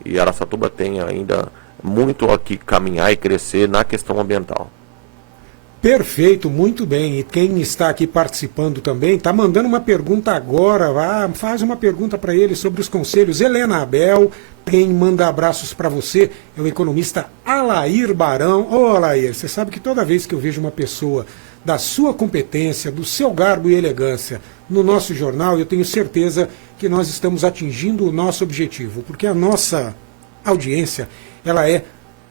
E Araçatuba tem ainda muito a que caminhar e crescer na questão ambiental. Perfeito, muito bem. E quem está aqui participando também, está mandando uma pergunta agora. Faz uma pergunta para ele sobre os conselhos. Helena Abel, quem manda abraços para você é o economista Alair Barão. Ô Alair, você sabe que toda vez que eu vejo uma pessoa da sua competência, do seu garbo e elegância no nosso jornal, eu tenho certeza que nós estamos atingindo o nosso objetivo, porque a nossa audiência, ela é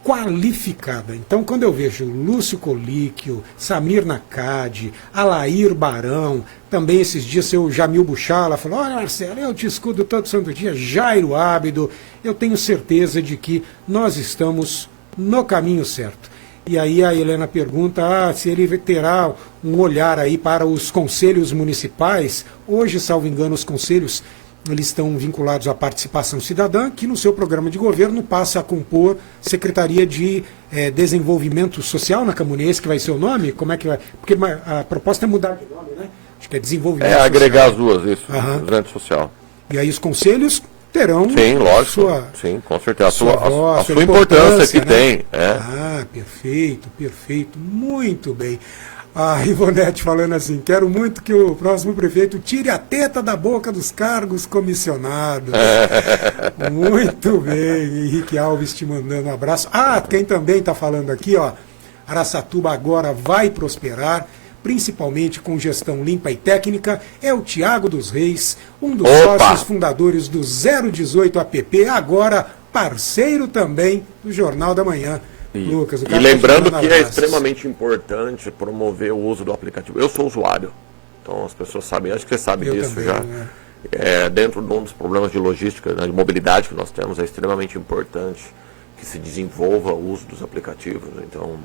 qualificada. Então, quando eu vejo Lúcio Colíquio, Samir Nakad, Alair Barão, também esses dias seu Jamil Buchala falou: olha, Marcelo, eu te escudo todo santo dia, Jairo Ábido, eu tenho certeza de que nós estamos no caminho certo. E aí a Helena pergunta se ele terá um olhar aí para os conselhos municipais. Hoje, salvo engano, os conselhos eles estão vinculados à participação cidadã, que no seu programa de governo passa a compor Secretaria de Desenvolvimento Social na Camuniense, que vai ser o nome? Como é que vai? Porque a proposta é mudar de nome, né? Acho que é Desenvolvimento Social. Agregar as duas, isso, Desenvolvimento Social. E aí os conselhos terão sim, lógico, sim, com certeza. A sua importância que né? tem. Perfeito, perfeito. Muito bem. A Ivonete falando assim: quero muito que o próximo prefeito tire a teta da boca dos cargos comissionados. Muito bem. Henrique Alves te mandando um abraço. Quem também está falando aqui, ó, Araçatuba agora vai prosperar, principalmente com gestão limpa e técnica, é o Tiago dos Reis, um dos sócios fundadores do 018 APP, agora parceiro também do Jornal da Manhã. Lucas, e lembrando que é extremamente importante promover o uso do aplicativo. Eu sou usuário, então as pessoas sabem, acho que você sabe disso também, já. né? Dentro de um dos problemas de logística, né, de mobilidade que nós temos, é extremamente importante que se desenvolva o uso dos aplicativos. Então,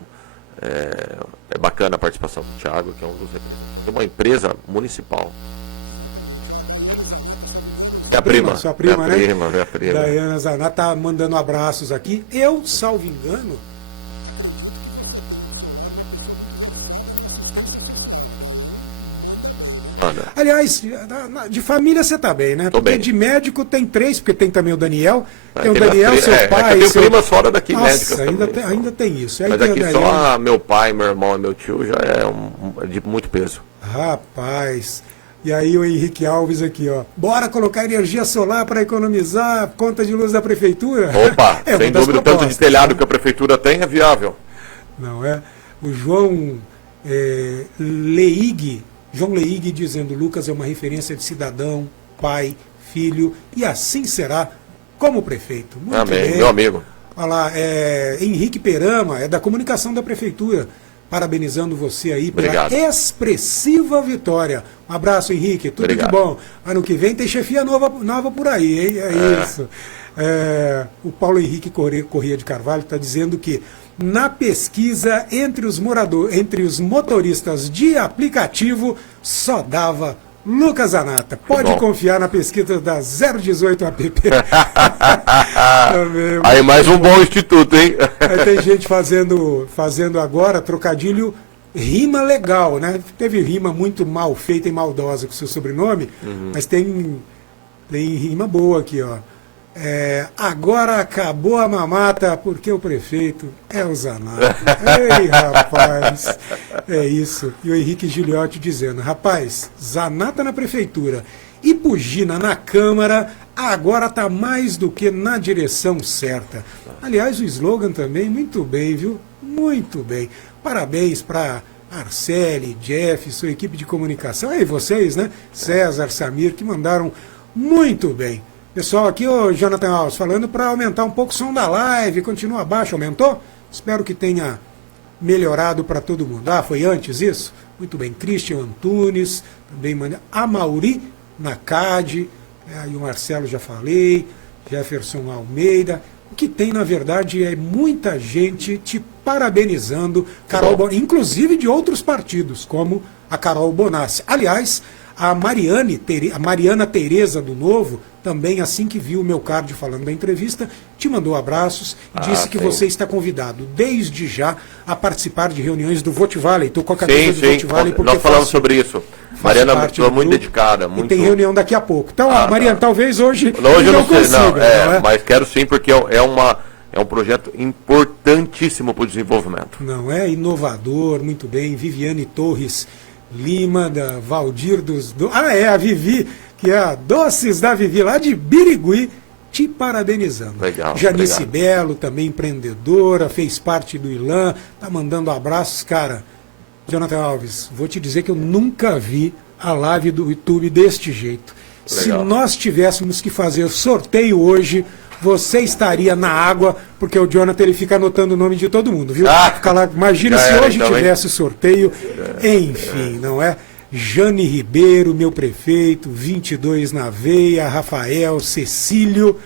é bacana a participação do Thiago, que é é uma empresa municipal. Sua prima, né? Minha prima. Daiana Zanata tá mandando abraços aqui. Eu, salvo engano, aliás, de família você tá bem, né? Tô bem. De médico tem 3, porque tem também o Daniel. Tem o Daniel, seu pai. Eu tenho primas fora daqui, médicas. médicas. Ainda tem isso. Aí mas tem aqui Daniel. só meu pai, meu irmão e meu tio já é de muito peso. Rapaz. E aí o Henrique Alves aqui, ó. Bora colocar energia solar para economizar a conta de luz da prefeitura? Opa, sem dúvida, o tanto de telhado que a prefeitura tem é viável. Não é? O João Leig dizendo: Lucas é uma referência de cidadão, pai, filho, e assim será como prefeito. Muito Amém, bem. meu amigo. Olha lá, Henrique Perama, é da comunicação da prefeitura, parabenizando você aí pela expressiva vitória. Um abraço, Henrique, tudo de bom. Ano que vem tem chefia nova por aí, hein? Isso. O Paulo Henrique Corrêa de Carvalho está dizendo que na pesquisa entre os motoristas de aplicativo só dava Lucas Zanata. Pode confiar na pesquisa da 018 APP. Aí mais um bom instituto, hein? Aí tem gente fazendo agora trocadilho, rima legal, né? Teve rima muito mal feita e maldosa com o seu sobrenome, mas tem rima boa aqui, ó. Agora acabou a mamata porque o prefeito é o Zanata. Ei, rapaz, é isso. E o Henrique Giliotti dizendo: rapaz, Zanata na prefeitura e Pugina na Câmara, agora está mais do que na direção certa. Aliás, o slogan também, muito bem, viu? Muito bem. Parabéns para Arceli, Jeff, sua equipe de comunicação. E vocês, né? César, Samir, que mandaram muito bem. Pessoal, aqui o Jonathan Alves falando para aumentar um pouco o som da live, continua baixo, aumentou? Espero que tenha melhorado para todo mundo. Foi antes isso? Muito bem. Christian Antunes, também manda. Amauri Nakad, aí o Marcelo já falei, Jefferson Almeida. O que tem, na verdade, é muita gente te parabenizando, inclusive de outros partidos, como a Carol Bonassi. Aliás, a Mariana Tereza do Novo, também assim que viu o meu card falando da entrevista, te mandou abraços e disse que você está convidado desde já a participar de reuniões do Vote Valley. Estou com a camisa do Vote Valley porque nós falamos sobre isso. Mariana é muito dedicada. E tem reunião daqui a pouco. Então, Mariana, talvez hoje eu não consiga. Mas quero sim, porque é É um projeto importantíssimo para o desenvolvimento. Não é? Inovador, muito bem. Viviane Torres Lima, da Valdir a Vivi, que é a Doces da Vivi, lá de Birigui, te parabenizando. Legal, Janice obrigado. Belo, também empreendedora, fez parte do ILAN, tá mandando abraços, cara. Jonathan Alves, vou te dizer que eu nunca vi a live do YouTube deste jeito. Se Legal. nós tivéssemos que fazer sorteio hoje, você estaria na água, porque o Jonathan ele fica anotando o nome de todo mundo, viu? Fica lá, imagina Já se era, hoje então, hein? tivesse sorteio. Enfim, não é? Jane Ribeiro, meu prefeito, 22 na veia, Rafael, Cecílio,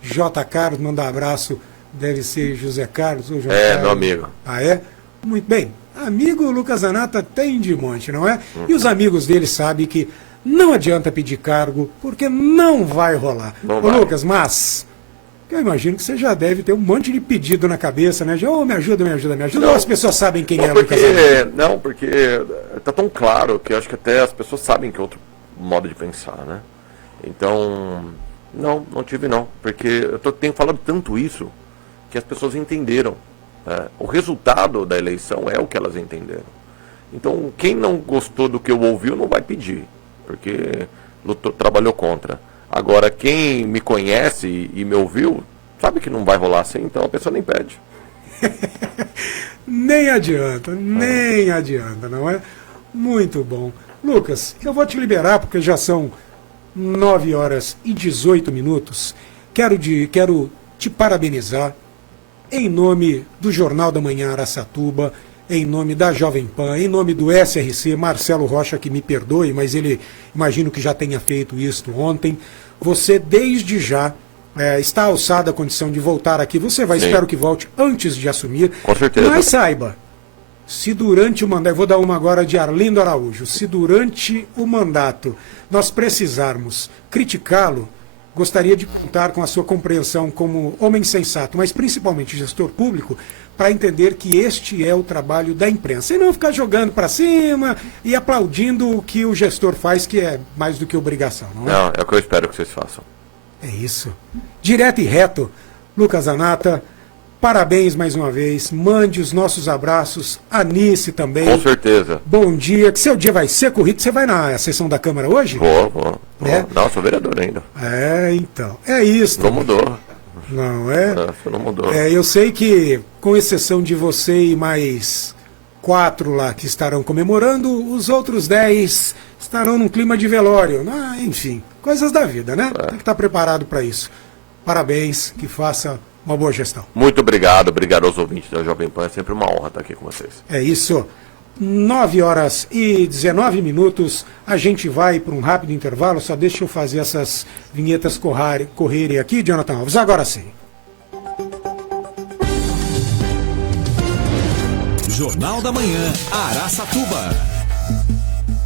J. Carlos, manda um abraço, deve ser José Carlos ou João Carlos. Meu amigo. Ah, é? Muito bem. Amigo Lucas Zanata tem de monte, não é? E os amigos dele sabem que não adianta pedir cargo, porque não vai rolar. Não Ô, vai. Lucas, mas eu imagino que você já deve ter um monte de pedido na cabeça, né? Já, me ajuda, me ajuda, me ajuda. Não. Ou as pessoas sabem quem é Não, Lucas Zanata? porque tá tão claro que eu acho que até as pessoas sabem que é outro modo de pensar, né? Então, não tive não. Porque tenho falado tanto isso que as pessoas entenderam. O resultado da eleição é o que elas entenderam. Então, quem não gostou do que eu ouviu não vai pedir, porque trabalhou contra. Agora, quem me conhece e me ouviu, sabe que não vai rolar assim, então a pessoa nem pede. Nem adianta, não é? Muito bom. Lucas, eu vou te liberar porque já são 9 horas e 18 minutos. Quero te parabenizar em nome do Jornal da Manhã Araçatuba, em nome da Jovem Pan, em nome do SRC, Marcelo Rocha, que me perdoe, mas ele imagino que já tenha feito isso ontem. Você, desde já, está alçada a condição de voltar aqui. Você vai, Sim. espero que volte antes de assumir. Com certeza. Mas saiba, se durante o mandato, eu vou dar uma agora de Arlindo Araújo, se durante o mandato nós precisarmos criticá-lo, gostaria de contar com a sua compreensão como homem sensato, mas principalmente gestor público, para entender que este é o trabalho da imprensa. E não ficar jogando para cima e aplaudindo o que o gestor faz, que é mais do que obrigação, não é? Não, é o que eu espero que vocês façam. É isso. Direto e reto, Lucas Zanata, parabéns mais uma vez. Mande os nossos abraços. Anice também. Com certeza. Bom dia, que seu dia vai ser corrido. Você vai na sessão da Câmara hoje? Vou. É? Não, sou vereador ainda. Então. É isso. Não mudou. Não é? Você não mudou. Eu sei que, com exceção de você e mais 4 lá que estarão comemorando, os outros 10 estarão num clima de velório. Enfim, coisas da vida, né? Tem que estar preparado para isso. Parabéns, que faça uma boa gestão. Muito obrigado aos ouvintes da Jovem Pan. É sempre uma honra estar aqui com vocês. É isso. 9 horas e 19 minutos. A gente vai para um rápido intervalo. Só deixa eu fazer essas vinhetas correrem aqui, Jonathan Alves. Agora sim. Jornal da Manhã, Araçatuba.